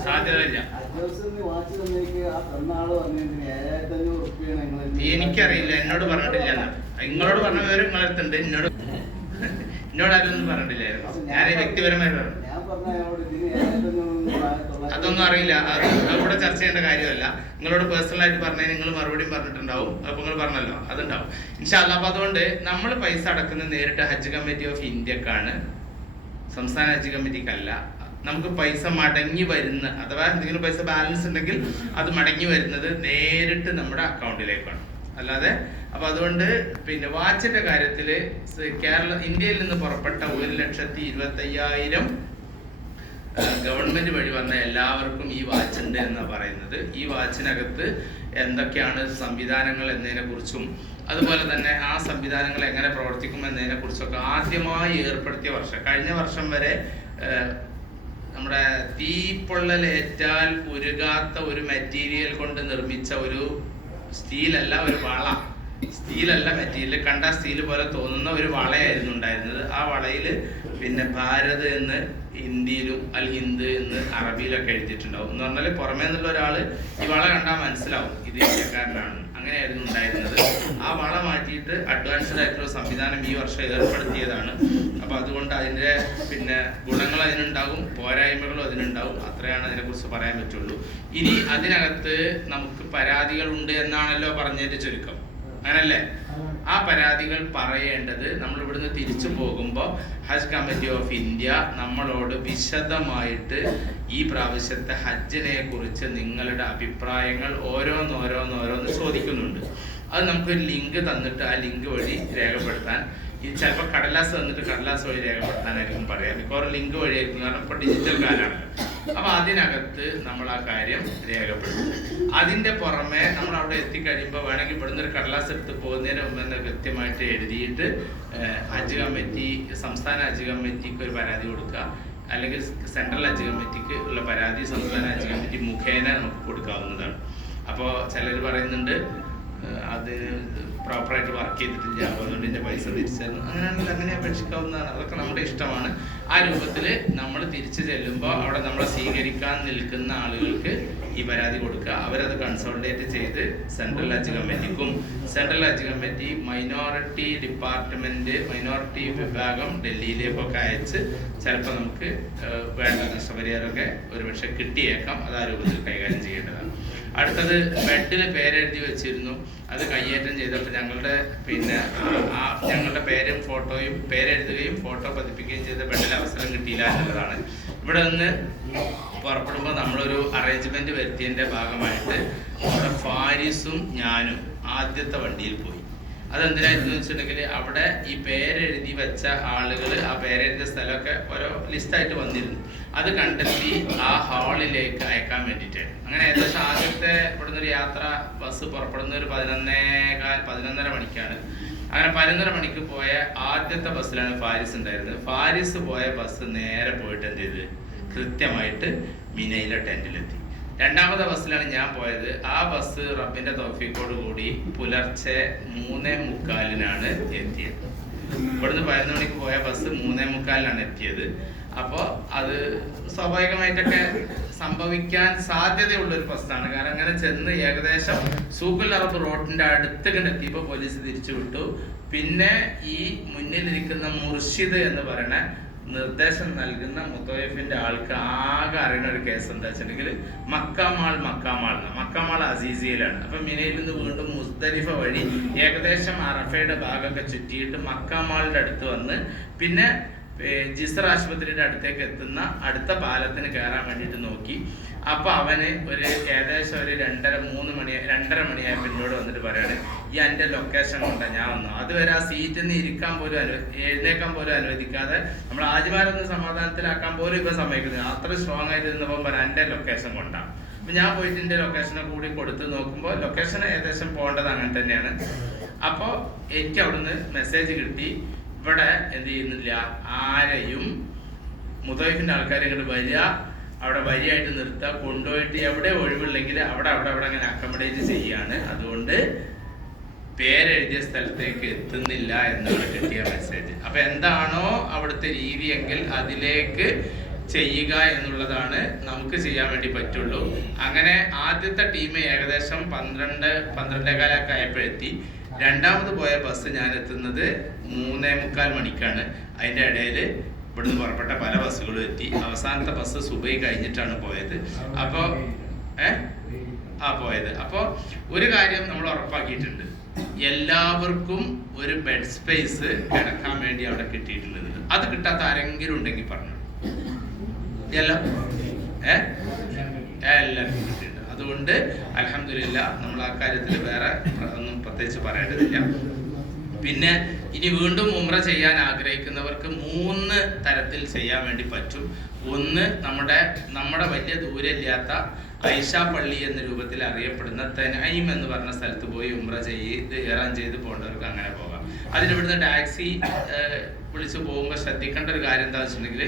സാധ്യതയില്ല. എനിക്കറിയില്ല, എന്നോട് പറഞ്ഞിട്ടില്ല. നിങ്ങളോട് പറഞ്ഞ വിവരം നിങ്ങളടുത്തുണ്ട്. എന്നോട് ആരൊന്നും പറഞ്ഞിട്ടില്ലായിരുന്നു. ഞാൻ വ്യക്തിപരമായി പറഞ്ഞു. അതൊന്നും അറിയില്ല. അത് അവിടെ ചർച്ച ചെയ്യേണ്ട കാര്യമല്ല. നിങ്ങളോട് പേഴ്സണലായിട്ട് പറഞ്ഞാൽ നിങ്ങൾ മറുപടിയും പറഞ്ഞിട്ടുണ്ടാവും. അപ്പൊ നിങ്ങൾ പറഞ്ഞല്ലോ, അതുണ്ടാവും ഇൻഷാ അല്ലാഹ്. അപ്പൊ അതുകൊണ്ട് നമ്മൾ പൈസ അടക്കുന്നത് നേരിട്ട് ഹജ്ജ് കമ്മിറ്റി ഓഫ് ഇന്ത്യക്കാണ്, സംസ്ഥാന ഹജ്ജ് കമ്മിറ്റിക്കല്ല. നമുക്ക് പൈസ മടങ്ങി വരുന്ന അഥവാ എന്തെങ്കിലും പൈസ ബാലൻസ് ഉണ്ടെങ്കിൽ അത് മടങ്ങി വരുന്നത് നേരിട്ട് നമ്മുടെ അക്കൗണ്ടിലേക്കാണ്, അല്ലാതെ. അപ്പൊ അതുകൊണ്ട് പിന്നെ വാച്ചിന്റെ കാര്യത്തില് ഇന്ത്യയിൽ നിന്ന് പുറപ്പെട്ട 1,25,000 ഗവൺമെന്റ് വഴി വന്ന എല്ലാവർക്കും ഈ വാച്ച് ഉണ്ട് എന്നാണ് പറയുന്നത്. ഈ വാച്ചിനകത്ത് എന്തൊക്കെയാണ് സംവിധാനങ്ങൾ എന്നതിനെ കുറിച്ചും അതുപോലെ തന്നെ ആ സംവിധാനങ്ങൾ എങ്ങനെ പ്രവർത്തിക്കും എന്നതിനെ കുറിച്ചൊക്കെ ആദ്യമായി ഏർപ്പെടുത്തിയ വർഷം, കഴിഞ്ഞ വർഷം വരെ നമ്മുടെ തീപ്പൊള്ളലേറ്റാൽ ഉരുകാത്ത ഒരു മെറ്റീരിയൽ കൊണ്ട് നിർമ്മിച്ച ഒരു സ്റ്റീലല്ല, ഒരു വള, സ്റ്റീലല്ല മെറ്റീരിയൽ, കണ്ട സ്റ്റീൽ പോലെ തോന്നുന്ന ഒരു വളയായിരുന്നു ഉണ്ടായിരുന്നത്. ആ വളയിൽ പിന്നെ ഭാരത് എന്ന് ഹിന്ദിയിലും അൽ ഹിന്ദ് എന്ന് അറബിയിലൊക്കെ എഴുതിയിട്ടുണ്ടാവും. എന്ന് പറഞ്ഞാൽ പുറമേ നിന്നുള്ള ഒരാൾ ഈ വള കണ്ടാൽ മനസ്സിലാവും ഇത് ഇന്ത്യക്കാരനാണ്. അങ്ങനെയായിരുന്നു ഉണ്ടായിരുന്നത്. ആ വള മാറ്റിയിട്ട് അഡ്വാൻസ്ഡ് ആയിട്ടുള്ള സംവിധാനം ഈ വർഷം ഏർപ്പെടുത്തിയതാണ്. അപ്പൊ അതുകൊണ്ട് അതിന്റെ പിന്നെ ഗുണങ്ങൾ അതിനുണ്ടാകും, പോരായ്മകളും അതിനുണ്ടാവും. അത്രയാണ് അതിനെക്കുറിച്ച് പറയാൻ പറ്റുള്ളൂ. ഇനി അതിനകത്ത് നമുക്ക് പരാതികൾ ഉണ്ട് എന്നാണല്ലോ പറഞ്ഞതിന്റെ ചുരുക്കം, അങ്ങനല്ലേ? ആ പരാതികൾ പറയേണ്ടത് നമ്മൾ ഇവിടുന്ന് തിരിച്ചു പോകുമ്പോൾ ഹജ്ജ് കമ്മിറ്റി ഓഫ് ഇന്ത്യ നമ്മളോട് വിശദമായിട്ട് ഈ പ്രാവശ്യത്തെ ഹജ്ജിനെ കുറിച്ച് നിങ്ങളുടെ അഭിപ്രായങ്ങൾ ഓരോന്നോരോന്ന് ചോദിക്കുന്നുണ്ട്. അത് നമുക്കൊരു ലിങ്ക് തന്നിട്ട് ആ ലിങ്ക് വഴി രേഖപ്പെടുത്താൻ, ഈ ചിലപ്പോൾ കടലാസ് തന്നിട്ട് കടലാസ് വഴി രേഖപ്പെടുത്താനായിരിക്കും പറയാം. മിക്കവാറും ലിങ്ക് വഴിയായിരിക്കും, കാരണം ഇപ്പോൾ ഡിജിറ്റൽ കാലമാണ്. അപ്പൊ അതിനകത്ത് നമ്മൾ ആ കാര്യം രേഖപ്പെടുത്തും. അതിന്റെ പുറമെ നമ്മൾ അവിടെ എത്തിക്കഴിയുമ്പോൾ വേണമെങ്കിൽ ഇവിടുന്ന് ഒരു കടലാസ് എടുത്ത് പോകുന്നതിന് മുമ്പ് തന്നെ കൃത്യമായിട്ട് എഴുതിയിട്ട് ഹജ്ജ് കമ്മിറ്റി, സംസ്ഥാന ഹജ്ജ് കമ്മിറ്റിക്ക് ഒരു പരാതി കൊടുക്കുക, അല്ലെങ്കിൽ സെൻട്രൽ ഹജ്ജ് കമ്മിറ്റിക്ക് ഉള്ള പരാതി സംസ്ഥാന ഹജ്ജ് കമ്മിറ്റി മുഖേന നമുക്ക് കൊടുക്കാവുന്നതാണ്. അപ്പോൾ ചിലർ പറയുന്നുണ്ട് അത് പ്രോപ്പറായിട്ട് വർക്ക് ചെയ്തിട്ടില്ല, അതുകൊണ്ട് എൻ്റെ പൈസ തിരിച്ചു തരുന്നു. അങ്ങനെയാണെങ്കിൽ അങ്ങനെ അപേക്ഷിക്കാവുന്നതാണ്. അതൊക്കെ നമ്മുടെ ഇഷ്ടമാണ്. ആ രൂപത്തിൽ നമ്മൾ തിരിച്ചു ചെല്ലുമ്പോൾ അവിടെ നമ്മളെ സ്വീകരിക്കാൻ നിൽക്കുന്ന ആളുകൾക്ക് ഈ പരാതി കൊടുക്കുക. അവരത് കൺസോൾട്ടേറ്റ് ചെയ്ത് സെൻട്രൽ ഹജ്ജ് കമ്മിറ്റിക്കും, സെൻട്രൽ ഹജ്ജ് കമ്മിറ്റി മൈനോറിറ്റി ഡിപ്പാർട്ട്മെന്റ്, മൈനോറിറ്റി വിഭാഗം ഡൽഹിയിലേക്കൊക്കെ അയച്ച് ചിലപ്പോൾ നമുക്ക് വേണ്ട നഷ്ടപരിഹാരമൊക്കെ ഒരുപക്ഷെ കിട്ടിയേക്കാം. അത് ആ രൂപത്തിൽ കൈകാര്യം ചെയ്യേണ്ടതാണ്. അടുത്തത് ബെഡിൽ പേരെഴുതി വെച്ചിരുന്നു, അത് കയ്യേറ്റം ചെയ്തപ്പോൾ ഞങ്ങളുടെ ഞങ്ങളുടെ പേരും ഫോട്ടോയും പേരെഴുതുകയും ഫോട്ടോ പതിപ്പിക്കുകയും ചെയ്ത ബെഡിൽ അവസരം കിട്ടിയില്ല എന്നുള്ളതാണ്. ഇവിടെ നിന്ന് പുറപ്പെടുമ്പോൾ നമ്മളൊരു അറേഞ്ച്മെന്റ് വരുത്തിയതിന്റെ ഭാഗമായിട്ട് ഫാരിസും ഞാനും ആദ്യത്തെ വണ്ടിയിൽ പോയി. അതെന്തിനായിരുന്നു വെച്ചിട്ടുണ്ടെങ്കിൽ അവിടെ ഈ പേരെഴുതി വെച്ച ആളുകൾ ആ പേരെഴുതിയ സ്ഥലമൊക്കെ ഓരോ ലിസ്റ്റായിട്ട് വന്നിരുന്നു. അത് കണ്ടെത്തി ആ ഹാളിലേക്ക് അയക്കാൻ വേണ്ടിയിട്ടായിരുന്നു. അങ്ങനെ ഏകദേശം ആദ്യത്തെ ഇവിടുന്ന് ഒരു യാത്ര ബസ് പുറപ്പെടുന്ന ഒരു 11:30 മണിക്കാണ്. അങ്ങനെ 11:30 മണിക്ക് പോയ ആദ്യത്തെ ബസ്സിലാണ് ഫാരിസ് ഉണ്ടായിരുന്നത്. ഫാരിസ് പോയ ബസ് നേരെ പോയിട്ട് എന്ത് ചെയ്ത് കൃത്യമായിട്ട് മിനയിലെ ടെന്റിലെത്തി. രണ്ടാമത്തെ ബസ്സിലാണ് ഞാൻ പോയത്. ആ ബസ് റബ്ബിന്റെ തൗഫീഖോട് കൂടി പുലർച്ചെ 3:45 എത്തിയത്. ഇവിടുന്ന് 11 മണിക്ക് പോയ ബസ് 3:45 എത്തിയത്. അപ്പോൾ അത് സ്വാഭാവികമായിട്ടൊക്കെ സംഭവിക്കാൻ സാധ്യതയുള്ളൊരു ബസ്സാണ്. കാരണം അങ്ങനെ ചെന്ന് ഏകദേശം സൂഖുൽ അറബ് റോഡിന്റെ അടുത്തേക്ക് എത്തിയപ്പോൾ പോലീസ് തിരിച്ചു വിട്ടു. പിന്നെ ഈ മുന്നിലിരിക്കുന്ന മുർഷിദ് എന്ന് പറയുന്ന നിർദ്ദേശം നൽകുന്ന മുത്തവൈഫിന്റെ ആൾക്ക് ആകെ അറിയുന്ന ഒരു കേസ് എന്താ വെച്ചിട്ടുണ്ടെങ്കിൽ മക്കാമാൾ അസീസിയയിലാണ്. അപ്പൊ മിനയിൽ നിന്ന് വീണ്ടും മുസ്ദലിഫ വഴി ഏകദേശം അറഫയുടെ ഭാഗമൊക്കെ ചുറ്റിയിട്ട് മക്കാമാളിന്റെ അടുത്ത് വന്ന് പിന്നെ ജിസർ ആശുപത്രിയുടെ അടുത്തേക്ക് എത്തുന്ന അടുത്ത പാലത്തിന് കയറാൻ വേണ്ടിയിട്ട് നോക്കി. അപ്പൊ അവന് ഏകദേശം ഒരു 2:30 മണിയായപ്പോൾ എന്നോട് വന്നിട്ട് പറയാണ്, ഈ എൻ്റെ ലൊക്കേഷൻ കൊണ്ടാ ഞാൻ വന്നു. അതുവരെ ആ സീറ്റിൽ നിന്ന് എഴുന്നേക്കാൻ പോലും അനുവദിക്കാതെ നമ്മൾ ആജിമാരൊന്ന് സമാധാനത്തിലാക്കാൻ പോലും ഇപ്പൊ സമ്മതിക്കുന്നത്. അത്ര സ്ട്രോങ് ആയിട്ട് ഇരുന്നപ്പോൾ പറയാം എൻ്റെ ലൊക്കേഷൻ കൊണ്ടാണ്. അപ്പൊ ഞാൻ പോയിട്ട് എൻ്റെ ലൊക്കേഷനെ കൂടി കൊടുത്ത് നോക്കുമ്പോൾ ലൊക്കേഷൻ ഏകദേശം പോകേണ്ടത് അങ്ങനെ തന്നെയാണ്. അപ്പോൾ എനിക്ക് അവിടുന്ന് മെസ്സേജ് കിട്ടി, ഇവിടെ എന്ത് ചെയ്യുന്നില്ല, ആരെയും മുത്തവൈഫിന്റെ ആൾക്കാരെ ഇങ്ങോട്ട് വരിക, അവിടെ വരിയായിട്ട് നിർത്തുക, കൊണ്ടുപോയിട്ട് എവിടെ ഒഴിവുണ്ടെങ്കിൽ അവിടെ അങ്ങനെ അക്കോമഡേറ്റ് ചെയ്യാണ്. അതുകൊണ്ട് പേരെഴുതിയ സ്ഥലത്തേക്ക് എത്തുന്നില്ല എന്നാണ് കിട്ടിയ മെസ്സേജ്. അപ്പൊ എന്താണോ അവിടുത്തെ രീതിയെങ്കിൽ അതിലേക്ക് ചെയ്യുക എന്നുള്ളതാണ് നമുക്ക് ചെയ്യാൻ വേണ്ടി പറ്റുള്ളൂ. അങ്ങനെ ആദ്യത്തെ ടീം ഏകദേശം 12:15 ആയപ്പോഴെത്തി. രണ്ടാമത് പോയ ബസ് ഞാൻ എത്തുന്നത് 3:45 മണിക്കാണ്. അതിൻ്റെ ഇടയിൽ ഇവിടുന്ന് പുറപ്പെട്ട പല ബസ്സുകളും എത്തി. അവസാനത്തെ ബസ് സുബൈ കഴിഞ്ഞിട്ടാണ് പോയത്. അപ്പോൾ അപ്പോൾ ഒരു കാര്യം നമ്മൾ ഉറപ്പാക്കിയിട്ടുണ്ട്, എല്ലാവർക്കും ഒരു ബെഡ് സ്പേസ് കിടക്കാൻ വേണ്ടി അവിടെ കിട്ടിയിട്ടുള്ളത്. അത് കിട്ടാത്ത ആരെങ്കിലും ഉണ്ടെങ്കിൽ പറഞ്ഞു. എല്ലാവർക്കും കിട്ടിയിട്ടുണ്ട്. അതുകൊണ്ട് അൽഹംദുലില്ലാ നമ്മൾ ആ കാര്യത്തിൽ വേറെ ഒന്നും പ്രത്യേകിച്ച് പറയേണ്ടതില്ല. പിന്നെ ഇനി വീണ്ടും ഉംറ ചെയ്യാൻ ആഗ്രഹിക്കുന്നവർക്ക് 3 തരത്തിൽ ചെയ്യാൻ വേണ്ടി പറ്റും. ഒന്ന്, നമ്മുടെ വലിയ ദൂരമില്ലാത്ത ഐഷ പള്ളി എന്ന രൂപത്തിൽ അറിയപ്പെടുന്ന തനൈം എന്ന് പറഞ്ഞ സ്ഥലത്ത് പോയി ഉംറ ചെയ്ത് ഇഹ്റാം ചെയ്ത് പോകേണ്ടവർക്ക് അങ്ങനെ പോകാം. അതിനിവിടുന്ന് ടാക്സി വിളിച്ച് പോകുമ്പോൾ ശ്രദ്ധിക്കേണ്ട ഒരു കാര്യം എന്താ വെച്ചിട്ടുണ്ടെങ്കിൽ,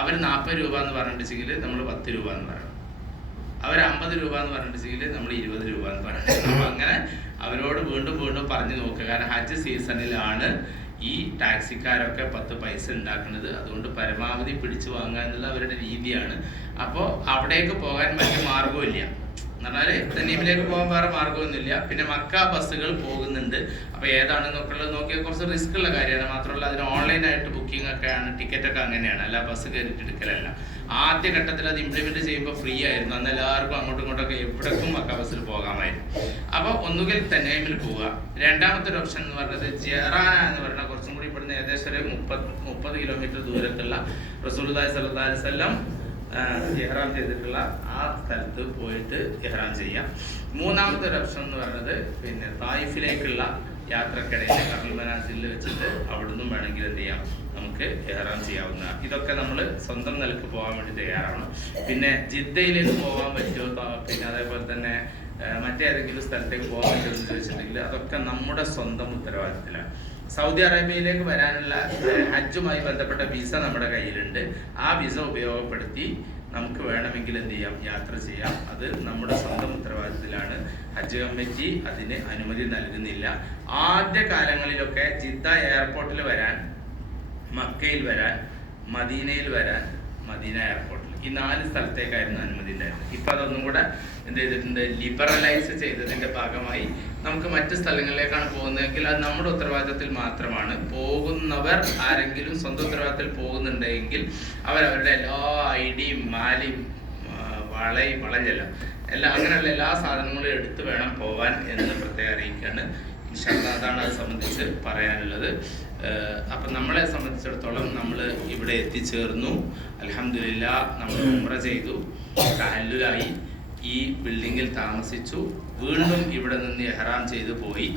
അവർ 40 രൂപ എന്ന് പറഞ്ഞിട്ടുണ്ടെങ്കിൽ നമ്മൾ 10 രൂപ എന്ന് പറയണം. അവർ 50 രൂപ എന്ന് പറഞ്ഞിട്ടുണ്ടെങ്കിൽ നമ്മൾ 20 രൂപ എന്ന് പറയണം. അപ്പൊ അങ്ങനെ അവരോട് വീണ്ടും പറഞ്ഞു നോക്കുക. കാരണം ഹജ്ജ് സീസണിലാണ് ഈ ടാക്സിക്കാരൊക്കെ 10 പൈസ ഉണ്ടാക്കുന്നത്. അതുകൊണ്ട് പരമാവധി പിടിച്ചു വാങ്ങുക എന്നുള്ള അവരുടെ രീതിയാണ്. അപ്പോൾ അവിടേക്ക് പോകാൻ മറ്റു മാർഗമില്ല. എന്ന് പറഞ്ഞാൽ തനീമിലേക്ക് പോകാൻ വേറെ മാർഗമൊന്നുമില്ല. പിന്നെ മക്ക ബസ്സുകൾ പോകുന്നുണ്ട്. അപ്പോൾ ഏതാണെന്നൊക്കെ ഉള്ളത് നോക്കിയാൽ കുറച്ച് റിസ്ക് ഉള്ള കാര്യമാണ്. മാത്രമല്ല അതിന് ഓൺലൈനായിട്ട് ബുക്കിംഗ് ഒക്കെയാണ്, ടിക്കറ്റൊക്കെ അങ്ങനെയാണ്, അല്ല ബസ് കയറിയിട്ട് എടുക്കലല്ല. ആദ്യ ഘട്ടത്തിൽ അത് ഇംപ്ലിമെന്റ് ചെയ്യുമ്പോൾ ഫ്രീ ആയിരുന്നു. അന്ന് എല്ലാവർക്കും അങ്ങോട്ടും ഇങ്ങോട്ടൊക്കെ എവിടേക്കും മക്ക ബസ്സിൽ പോകാമായിരുന്നു. അപ്പോൾ ഒന്നുകിൽ തനീമിൽ പോവുക. രണ്ടാമത്തെ ഒരു ഓപ്ഷൻ എന്ന് പറയുന്നത് ജെറാന എന്ന് പറയുന്ന കുറച്ചും കൂടി ഇവിടുന്ന് ഏകദേശം ഒരു 30 കിലോമീറ്റർ ദൂരത്തുള്ള റസൂലുള്ളാഹി സ്വല്ലല്ലാഹു അലൈഹി വസല്ലം ഇഹ്റാം ചെയ്തിട്ടുള്ള ആ സ്ഥലത്ത് പോയിട്ട് ഇഹ്റാം ചെയ്യാം. മൂന്നാമത്തെ ഒരു ഓപ്ഷൻ എന്ന് പറയുന്നത് പിന്നെ തായിഫിലേക്കുള്ള യാത്രക്കിടയിൽ കർണൽ മനാസിലിൽ വെച്ചിട്ട് അവിടുന്ന് വേണമെങ്കിൽ എന്ത് ചെയ്യാം, നമുക്ക് ഇഹ്റാം ചെയ്യാവുന്ന. ഇതൊക്കെ നമ്മൾ സ്വന്തം നിലക്ക് പോകാൻ വേണ്ടി തയ്യാറാണ്. പിന്നെ ജിദ്ദയിലേക്ക് പോകാൻ പറ്റുമോ, പിന്നെ അതേപോലെ തന്നെ മറ്റേതെങ്കിലും സ്ഥലത്തേക്ക് പോകാൻ പറ്റുമോ എന്ന് ചോദിച്ചിട്ടുണ്ടെങ്കിൽ അതൊക്കെ നമ്മുടെ സ്വന്തം ഉത്തരവാദിത്തത്തിലാണ്. സൗദി അറേബ്യയിലേക്ക് വരാനുള്ള ഹജ്ജുമായി ബന്ധപ്പെട്ട വിസ നമ്മുടെ കയ്യിലുണ്ട്. ആ വിസ ഉപയോഗപ്പെടുത്തി നമുക്ക് വേണമെങ്കിൽ എന്ത് ചെയ്യാം, യാത്ര ചെയ്യാം. അത് നമ്മുടെ സ്വന്തം ഉത്തരവാദിത്തത്തിലാണ്. ഹജ്ജ് കമ്മിറ്റി അതിന് അനുമതി നൽകുന്നില്ല. ആദ്യ കാലങ്ങളിലൊക്കെ ജിദ്ദ എയർപോർട്ടിൽ വരാൻ, മക്കയിൽ വരാൻ മദീനയിൽ വരാൻ മദീന എയർപോർട്ടിൽ ഈ 4 സ്ഥലത്തേക്കായിരുന്നു അനുമതി ഉണ്ടായിരുന്നത്. ഇപ്പൊ അതൊന്നും കൂടെ എന്ത് ചെയ്തിട്ടുണ്ട്, ലിബറലൈസ് ചെയ്തതിന്റെ ഭാഗമായി നമുക്ക് മറ്റു സ്ഥലങ്ങളിലേക്കാണ് പോകുന്നതെങ്കിൽ അത് നമ്മുടെ ഉത്തരവാദിത്തത്തിൽ മാത്രമാണ്. പോകുന്നവർ ആരെങ്കിലും സ്വന്തം ഉത്തരവാദിത്തത്തിൽ പോകുന്നുണ്ടെങ്കിൽ അവരവരുടെ എല്ലാ ഐഡിയും മാലിയും വളഞ്ഞല്ല എല്ലാം അങ്ങനെയുള്ള എല്ലാ സാധനങ്ങളും എടുത്ത് വേണം പോവാൻ എന്ന് പ്രത്യേകം അറിയിക്കുകയാണ്. അതാണ് അത് സംബന്ധിച്ച് പറയാനുള്ളത്. അപ്പം നമ്മളെ സംബന്ധിച്ചിടത്തോളം നമ്മൾ ഇവിടെ എത്തിച്ചേർന്നു. അൽഹംദുലില്ലാ, നമ്മൾ ഉംറ ചെയ്തു, തഹല്ലുലായി, ഈ ബിൽഡിങ്ങിൽ താമസിച്ചു, വീണ്ടും ഇവിടെ നിന്ന് ഇഹ്റാം ചെയ്തു പോയി.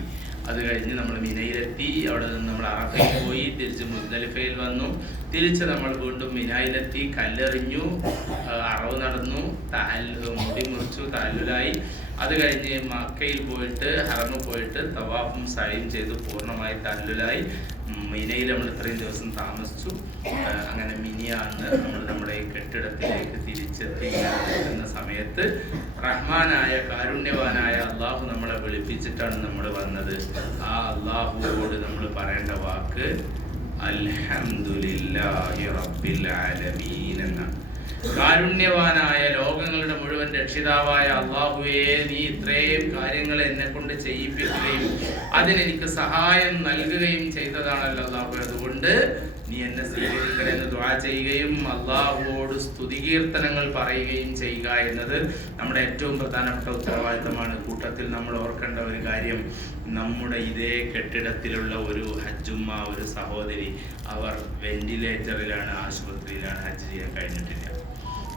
അത് കഴിഞ്ഞ് നമ്മൾ മിനയിലെത്തി, അവിടെ നിന്ന് നമ്മൾ അറഫയിൽ പോയി, തിരിച്ച് മുസ്ദലിഫയിൽ വന്നു, തിരിച്ച് നമ്മൾ വീണ്ടും മിനായിലെത്തി, കല്ലെറിഞ്ഞു, അറവ് നടന്നു, മുടി മുറിച്ചു, തഹല്ലുലായി. അത് കഴിഞ്ഞ് മക്കയിൽ പോയിട്ട് ഹറമിൽ പോയിട്ട് തവാഫും സഅയും ചെയ്തു പൂർണ്ണമായി തഹല്ലുലായി. മിനയിൽ നമ്മൾ ഇത്രയും ദിവസം താമസിച്ചു. അങ്ങനെ മിനിയാന്ന് നമ്മൾ നമ്മുടെ ഈ കെട്ടിടത്തിലേക്ക് തിരിച്ചെത്തി എന്ന സമയത്ത് റഹ്മാനായ കാരുണ്യവാനായ അള്ളാഹു നമ്മളെ വിളിപ്പിച്ചിട്ടാണ് നമ്മൾ വന്നത്. ആ അള്ളാഹുവോട് നമ്മൾ പറയേണ്ട വാക്ക് അൽഹംദുലില്ലാഹി റബ്ബിൽ ആലമീൻ എന്നാണ്. കാരുണ്യവാനായ ലോകങ്ങളുടെ മുഴുവൻ രക്ഷിതാവായ അള്ളാഹുവേ, നീ ഇത്രയും കാര്യങ്ങൾ എന്നെ കൊണ്ട് ചെയ്യിപ്പിക്കുകയും അതിനെനിക്ക് സഹായം നൽകുകയും ചെയ്തതാണല്ലോ അള്ളാഹു. അതുകൊണ്ട് നീ എന്നെ സ്വീകരിക്കണമെന്ന് ദുആ ചെയ്യുകയും അള്ളാഹുവോട് സ്തുതികീർത്തനങ്ങൾ പറയുകയും ചെയ്യുക എന്നത് നമ്മുടെ ഏറ്റവും പ്രധാനപ്പെട്ട ഉത്തരവാദിത്തമാണ്. കൂട്ടത്തിൽ നമ്മൾ ഓർക്കേണ്ട ഒരു കാര്യം, നമ്മുടെ ഇതേ കെട്ടിടത്തിലുള്ള ഒരു ഹജ്ജുമ്മ, ഒരു സഹോദരി, അവർ വെന്റിലേറ്ററിലാണ്, ആശുപത്രിയിലാണ്, ഹജ്ജ് ചെയ്യാൻ കഴിഞ്ഞിട്ടില്ല.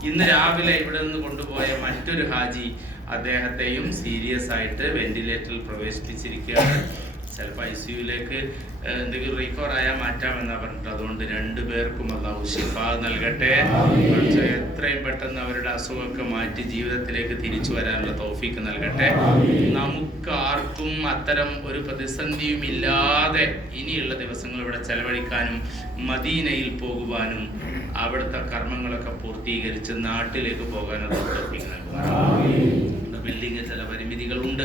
ഇന്ന് രാവിലെ ഇവിടെ നിന്ന് കൊണ്ടുപോയ മറ്റൊരു ഹാജി, അദ്ദേഹത്തെയും സീരിയസ് ആയിട്ട് വെന്റിലേറ്ററിൽ പ്രവേശിപ്പിച്ചിരിക്കുകയാണ്. ചിലപ്പോൾ ICUവിലേക്ക് എന്തെങ്കിലും റീകവർ ആയാൽ മാറ്റാമെന്നാണ് പറഞ്ഞിട്ട്. അതുകൊണ്ട് 2 പേർക്കും അല്ലാഹു ശിഫ നൽകട്ടെ. പക്ഷേ എത്രയും പെട്ടെന്ന് അവരുടെ അസുഖമൊക്കെ മാറ്റി ജീവിതത്തിലേക്ക് തിരിച്ചു വരാനുള്ള തൗഫീക്ക് നൽകട്ടെ. നമുക്ക് ആർക്കും അത്തരം ഒരു പ്രതിസന്ധിയും ഇല്ലാതെ ഇനിയുള്ള ദിവസങ്ങൾ ഇവിടെ ചെലവഴിക്കാനും മദീനയിൽ പോകുവാനും അവിടുത്തെ കർമ്മങ്ങളൊക്കെ പൂർത്തീകരിച്ച് നാട്ടിലേക്ക് പോകാനും തൗഫീക്ക് നൽകും. ബിൽഡിംഗ് ചില പരിമിതികളുണ്ട്.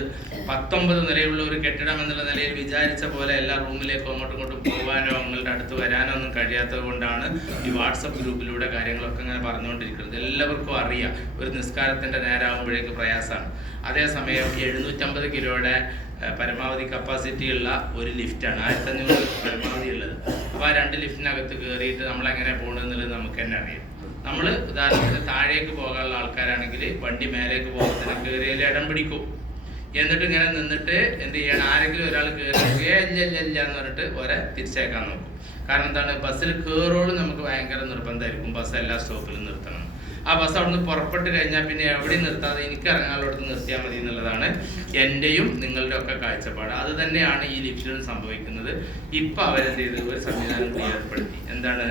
19 നിലയുള്ള ഒരു കെട്ടിടം എന്നുള്ള നിലയിൽ വിചാരിച്ച പോലെ എല്ലാ റൂമിലേക്കും അങ്ങോട്ടും ഇങ്ങോട്ടും പോകാനോ നിങ്ങളുടെ അടുത്ത് വരാനോ ഒന്നും കഴിയാത്തത് കൊണ്ടാണ് ഈ വാട്സപ്പ് ഗ്രൂപ്പിലൂടെ കാര്യങ്ങളൊക്കെ ഇങ്ങനെ പറഞ്ഞുകൊണ്ടിരിക്കുന്നത്. എല്ലാവർക്കും അറിയാം ഒരു നിസ്കാരത്തിന്റെ നേരമാകുമ്പോഴേക്ക് പ്രയാസമാണ്. അതേസമയം 750 കിലോയുടെ പരമാവധി കപ്പാസിറ്റി ഉള്ള ഒരു ലിഫ്റ്റാണ്, 1500 പരമാവധി ഉള്ളത്. അപ്പോൾ ആ 2 ലിഫ്റ്റിനകത്ത് കയറിയിട്ട് നമ്മളെങ്ങനെ പോകണമെന്നുള്ളത് നമുക്ക് തന്നെ അറിയാം. നമ്മൾ ഉദാഹരണത്തിന് താഴേക്ക് പോകാനുള്ള ആൾക്കാരാണെങ്കിൽ വണ്ടി മേലേക്ക് പോകുന്നതിന് കയറിയാൽ ഇടം പിടിക്കും. എന്നിട്ട് ഇങ്ങനെ നിന്നിട്ട് എന്ത് ചെയ്യണം, ആരെങ്കിലും ഒരാൾ കയറി ഇല്ല എന്ന് പറഞ്ഞിട്ട് ഒരെ തിരിച്ചേക്കാൻ നോക്കും. കാരണം എന്താണ്, ബസ്സിൽ കയറോളം നമുക്ക് ഭയങ്കര നിർബന്ധമായിരിക്കും ബസ് എല്ലാ സ്റ്റോപ്പിലും നിർത്തണം. ആ ബസ് അവിടെ നിന്ന് പുറപ്പെട്ട് കഴിഞ്ഞാൽ പിന്നെ എവിടെയും നിർത്താതെ എനിക്ക് ഇറങ്ങാനുള്ളടത്ത് നിർത്തിയാൽ മതി എന്നുള്ളതാണ് എൻ്റെയും നിങ്ങളുടെ ഒക്കെ കാഴ്ചപ്പാട്. അത് തന്നെയാണ് ഈ ലിഫ്റ്റിലും സംഭവിക്കുന്നത്. ഇപ്പം അവരെന്ത് ചെയ്ത് ഒരു സംവിധാനം കൂടി ഏർപ്പെടുത്തി. എന്താണ്,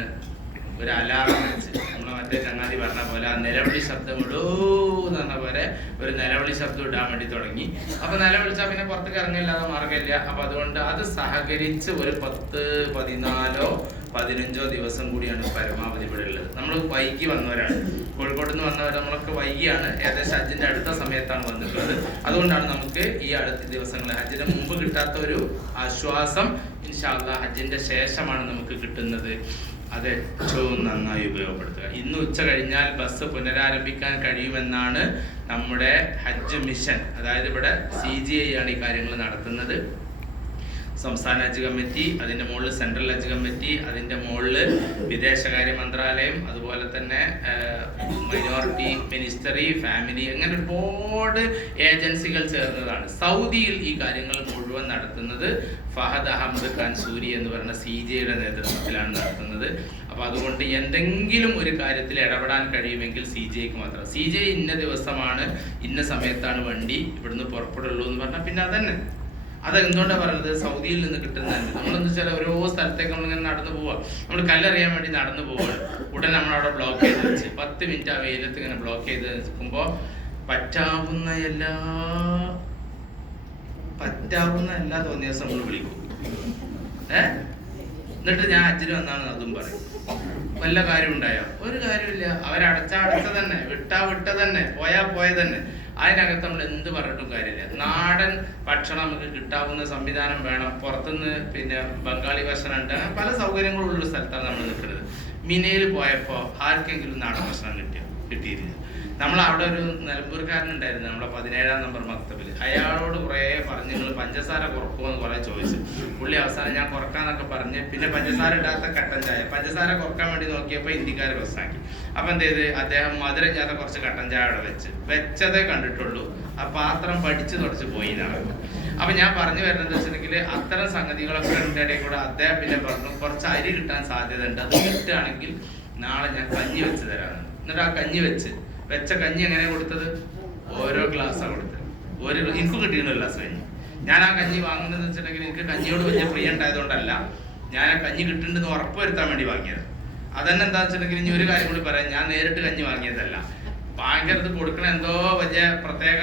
ഒരു അലാറം വെച്ച് നമ്മളെ മറ്റേ ചങ്ങാതി പറഞ്ഞ പോലെ ആ നിലവിളി ശബ്ദം ഇടൂ എന്ന് പറഞ്ഞ പോലെ ഒരു നിലവിളി ശബ്ദം ഇടാൻ വേണ്ടി തുടങ്ങി. അപ്പൊ നിലവിളിച്ചാൽ പിന്നെ പുറത്തേക്ക് ഇറങ്ങില്ലാതെ മാർഗമില്ല. അപ്പൊ അതുകൊണ്ട് അത് സഹകരിച്ച് ഒരു 10, 14, 15 ദിവസം കൂടിയാണ് പരമാവധി ഇവിടെ ഉള്ളത്. നമ്മൾ വൈകി വന്നവരാണ്, കോഴിക്കോട് നിന്ന് വന്നവർ, നമ്മളൊക്കെ വൈകിയാണ്, ഏകദേശം ഹജ്ജിന്റെ അടുത്ത സമയത്താണ് വന്നിട്ടുള്ളത്. അതുകൊണ്ടാണ് നമുക്ക് ഈ അടുത്ത ദിവസങ്ങൾ ഹജ്ജിന് മുമ്പ് കിട്ടാത്ത ഒരു ആശ്വാസം ഇൻഷാ അല്ലാഹ് ഹജ്ജിന്റെ ശേഷമാണ് നമുക്ക് കിട്ടുന്നത്. അത് ഏറ്റവും നന്നായി ഉപയോഗപ്പെടുത്തുക. ഇന്ന് ഉച്ച കഴിഞ്ഞാൽ ബസ് പുനരാരംഭിക്കാൻ കഴിയുമെന്നാണ് നമ്മുടെ ഹജ്ജ് മിഷൻ, അതായത് ഇവിടെ CGI ആണ് ഈ കാര്യങ്ങൾ നടത്തുന്നത്. സംസ്ഥാന ഹജ്ജ് കമ്മിറ്റി, അതിൻ്റെ മുകളിൽ സെൻട്രൽ ഹജ്ജ് കമ്മിറ്റി, അതിൻ്റെ മുകളിൽ വിദേശകാര്യ മന്ത്രാലയം, അതുപോലെ തന്നെ മൈനോറിറ്റി മിനിസ്റ്ററി, ഫാമിലി, അങ്ങനെ ഒരുപാട് ഏജൻസികൾ ചേർന്നതാണ്. സൗദിയിൽ ഈ കാര്യങ്ങൾ മുഴുവൻ നടത്തുന്നത് ഫഹദ് അഹമ്മദ് ഖാൻ സൂരി എന്ന് പറയുന്ന CGIയുടെ നേതൃത്വത്തിലാണ് നടത്തുന്നത്. അപ്പോൾ അതുകൊണ്ട് എന്തെങ്കിലും ഒരു കാര്യത്തിൽ ഇടപെടാൻ കഴിയുമെങ്കിൽ CGIക്ക് മാത്രം. CGI ഇന്ന ദിവസമാണ് ഇന്ന സമയത്താണ് വണ്ടി ഇവിടുന്ന് പുറപ്പെടുള്ളൂ എന്ന് പറഞ്ഞാൽ പിന്നെ അതന്നെ. അതെന്തുകൊണ്ടാണ് പറയുന്നത്, സൗദിയിൽ നിന്ന് കിട്ടുന്നതന്നെ. നമ്മളെന്ന് വെച്ചാൽ ഓരോ സ്ഥലത്തേക്ക് നമ്മളിങ്ങനെ നടന്നു പോവുക, നമ്മൾ കല്ലെറിയാൻ വേണ്ടി നടന്നു പോവുകയാണ്. ഉടനെ നമ്മളവിടെ ബ്ലോക്ക് ചെയ്ത് വെച്ച് 10 മിനിറ്റ് ആ വെയിലത്ത് ഇങ്ങനെ ബ്ലോക്ക് ചെയ്ത് നിൽക്കുമ്പോൾ പറ്റാവുന്ന എല്ലാ തോന്നിയ ദിവസം നമ്മൾ വിളിക്കും. എന്നിട്ട് ഞാൻ ഹജ്ജിന് വന്നാണ് അതും പറയും. വല്ല കാര്യം ഉണ്ടായോ? ഒരു കാര്യമില്ല. അവരടച്ച തന്നെ, വിട്ട തന്നെ, പോയ തന്നെ. അതിനകത്ത് നമ്മൾ എന്ത് പറഞ്ഞിട്ടും കാര്യമില്ല. നാടൻ ഭക്ഷണം നമുക്ക് കിട്ടാവുന്ന സംവിധാനം വേണം. പുറത്തുനിന്ന് പിന്നെ ബംഗാളി ഭക്ഷണം ഉണ്ട്, പല സൗകര്യങ്ങളുള്ള സ്ഥലത്താണ് നമ്മൾ നിൽക്കുന്നത്. മിനയിൽ പോയപ്പോൾ ആർക്കെങ്കിലും നാടൻ ഭക്ഷണം കിട്ടിയില്ല. നമ്മളവിടെ ഒരു നിലമ്പൂർക്കാരനുണ്ടായിരുന്നു, നമ്മളെ 17-ാം നമ്പർ മക്തബിൽ. അയാളോട് കുറേ പറഞ്ഞ് നിങ്ങൾ പഞ്ചസാര കുറക്കുമോ എന്ന് കുറേ ചോദിച്ചു. പുള്ളി അവസാനം ഞാൻ കുറക്കാന്നൊക്കെ പറഞ്ഞ് പിന്നെ പഞ്ചസാര ഇടാത്ത കട്ടൻ ചായ, പഞ്ചസാര കുറക്കാൻ വേണ്ടി നോക്കിയപ്പോൾ ഇന്ത്യക്കാർ പ്രശ്നമാക്കി. അപ്പം എന്ത് ചെയ്ത് അദ്ദേഹം മധുരം ചേർത്ത കുറച്ച് കട്ടൻ ചായ അവിടെ വെച്ചതേ കണ്ടിട്ടുള്ളൂ. ആ പാത്രം പഠിച്ച് തുടച്ച് പോയി നടക്കും. അപ്പം ഞാൻ പറഞ്ഞു വരുന്നത് വെച്ചിട്ടുണ്ടെങ്കിൽ അത്തരം സംഗതികളൊക്കെ ഇടയിൽ കൂടെ അദ്ദേഹം പിന്നെ പറഞ്ഞു കുറച്ച് അരി കിട്ടാൻ സാധ്യത ഉണ്ട്, അത് കിട്ടുകയാണെങ്കിൽ നാളെ ഞാൻ കഞ്ഞി വെച്ച് തരാമെന്ന്. എന്നിട്ട് ആ കഞ്ഞി വെച്ച കഞ്ഞി എങ്ങനെ കൊടുത്തത്? ഓരോ ഗ്ലാസ്സാണ് കൊടുത്തത്. എനിക്ക് കിട്ടിയിരുന്ന ഗ്ലാസ് കഞ്ഞി. ഞാൻ ആ കഞ്ഞി വാങ്ങുന്നതെന്ന് വെച്ചിട്ടുണ്ടെങ്കിൽ എനിക്ക് കഞ്ഞിയോട് വലിയ പ്രിയം ഉണ്ടായതുകൊണ്ടല്ല, ഞാൻ ആ കഞ്ഞി കിട്ടുന്നുണ്ടെന്ന് ഉറപ്പ് വരുത്താൻ വേണ്ടി വാങ്ങിയത്. അതന്നെ എന്താ വെച്ചിട്ടുണ്ടെങ്കിൽ ഇനി ഒരു കാര്യം കൂടി പറയാം, ഞാൻ നേരിട്ട് കഞ്ഞി വാങ്ങിയതല്ല. ഭയങ്കരത് കൊടുക്കണ എന്തോ വലിയ പ്രത്യേക